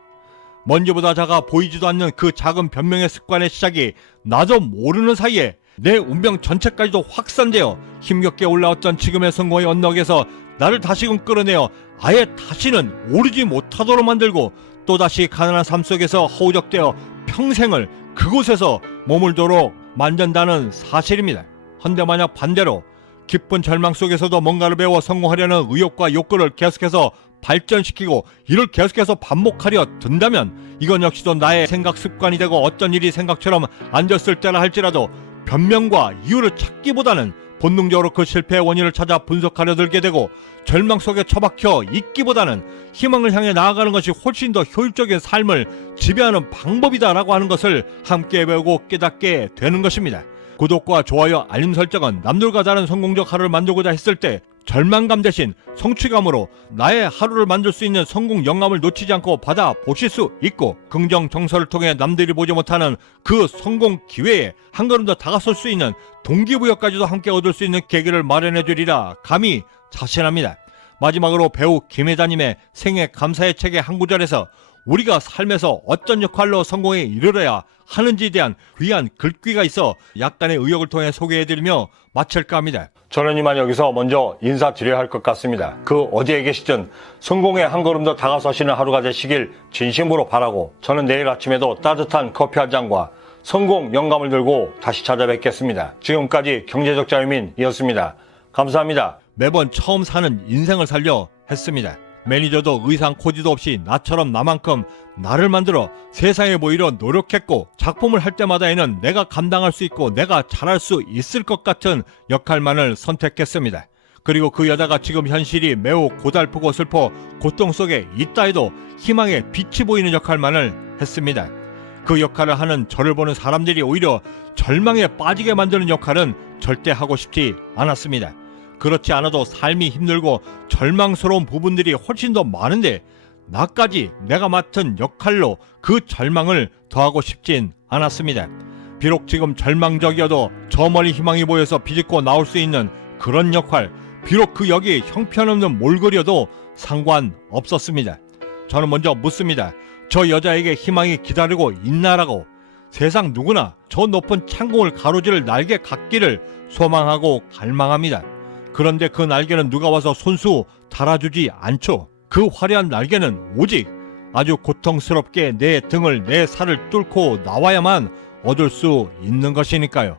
먼지보다 작아 보이지도 않는 그 작은 변명의 습관의 시작이 나도 모르는 사이에 내 운명 전체까지도 확산되어 힘겹게 올라왔던 지금의 성공의 언덕에서 나를 다시금 끌어내어 아예 다시는 오르지 못하도록 만들고, 또다시 가난한 삶 속에서 허우적되어 평생을 그곳에서 머물도록 만든다는 사실입니다. 헌데 만약 반대로 깊은 절망 속에서도 뭔가를 배워 성공하려는 의욕과 욕구를 계속해서 발전시키고 이를 계속해서 반복하려 든다면, 이건 역시도 나의 생각 습관이 되고 어떤 일이 생각처럼 안 됐을 때라 할지라도 변명과 이유를 찾기보다는 본능적으로 그 실패의 원인을 찾아 분석하려 들게 되고, 절망 속에 처박혀 있기보다는 희망을 향해 나아가는 것이 훨씬 더 효율적인 삶을 지배하는 방법이다라고 하는 것을 함께 배우고 깨닫게 되는 것입니다. 구독과 좋아요, 알림 설정은 남들과 다른 성공적 하루를 만들고자 했을 때 절망감 대신 성취감으로 나의 하루를 만들 수 있는 성공 영감을 놓치지 않고 받아보실 수 있고, 긍정 정서를 통해 남들이 보지 못하는 그 성공 기회에 한 걸음 더 다가설 수 있는 동기부여까지도 함께 얻을 수 있는 계기를 마련해 주리라 감히 자신합니다. 마지막으로 배우 김 회장님의 생애 감사의 책의 한 구절에서 우리가 삶에서 어떤 역할로 성공에 이르러야 하는지에 대한 귀한 글귀가 있어 약간의 의욕을 통해 소개해드리며 마칠까 합니다. 저는 이만 여기서 먼저 인사드려야 할 것 같습니다. 그 어디에 계시든 성공에 한 걸음 더 다가서시는 하루가 되시길 진심으로 바라고, 저는 내일 아침에도 따뜻한 커피 한 잔과 성공 영감을 들고 다시 찾아뵙겠습니다. 지금까지 경제적 자유민이었습니다. 감사합니다. 매번 처음 사는 인생을 살려 했습니다. 매니저도 의상 코디도 없이 나처럼 나만큼 나를 만들어 세상에 보이려 노력했고, 작품을 할 때마다에는 내가 감당할 수 있고 내가 잘할 수 있을 것 같은 역할만을 선택했습니다. 그리고 그 여자가 지금 현실이 매우 고달프고 슬퍼 고통 속에 있다 해도 희망의 빛이 보이는 역할만을 했습니다. 그 역할을 하는 저를 보는 사람들이 오히려 절망에 빠지게 만드는 역할은 절대 하고 싶지 않았습니다. 그렇지 않아도 삶이 힘들고 절망스러운 부분들이 훨씬 더 많은데, 나까지 내가 맡은 역할로 그 절망을 더하고 싶진 않았습니다. 비록 지금 절망적이어도 저 멀리 희망이 보여서 비집고 나올 수 있는 그런 역할, 비록 그 역이 형편없는 몰골이어도 상관없었습니다. 저는 먼저 묻습니다. 저 여자에게 희망이 기다리고 있나라고. 세상 누구나 저 높은 창공을 가로질 날개 갖기를 소망하고 갈망합니다. 그런데 그 날개는 누가 와서 손수 달아주지 않죠. 그 화려한 날개는 오직 아주 고통스럽게 내 등을, 내 살을 뚫고 나와야만 얻을 수 있는 것이니까요.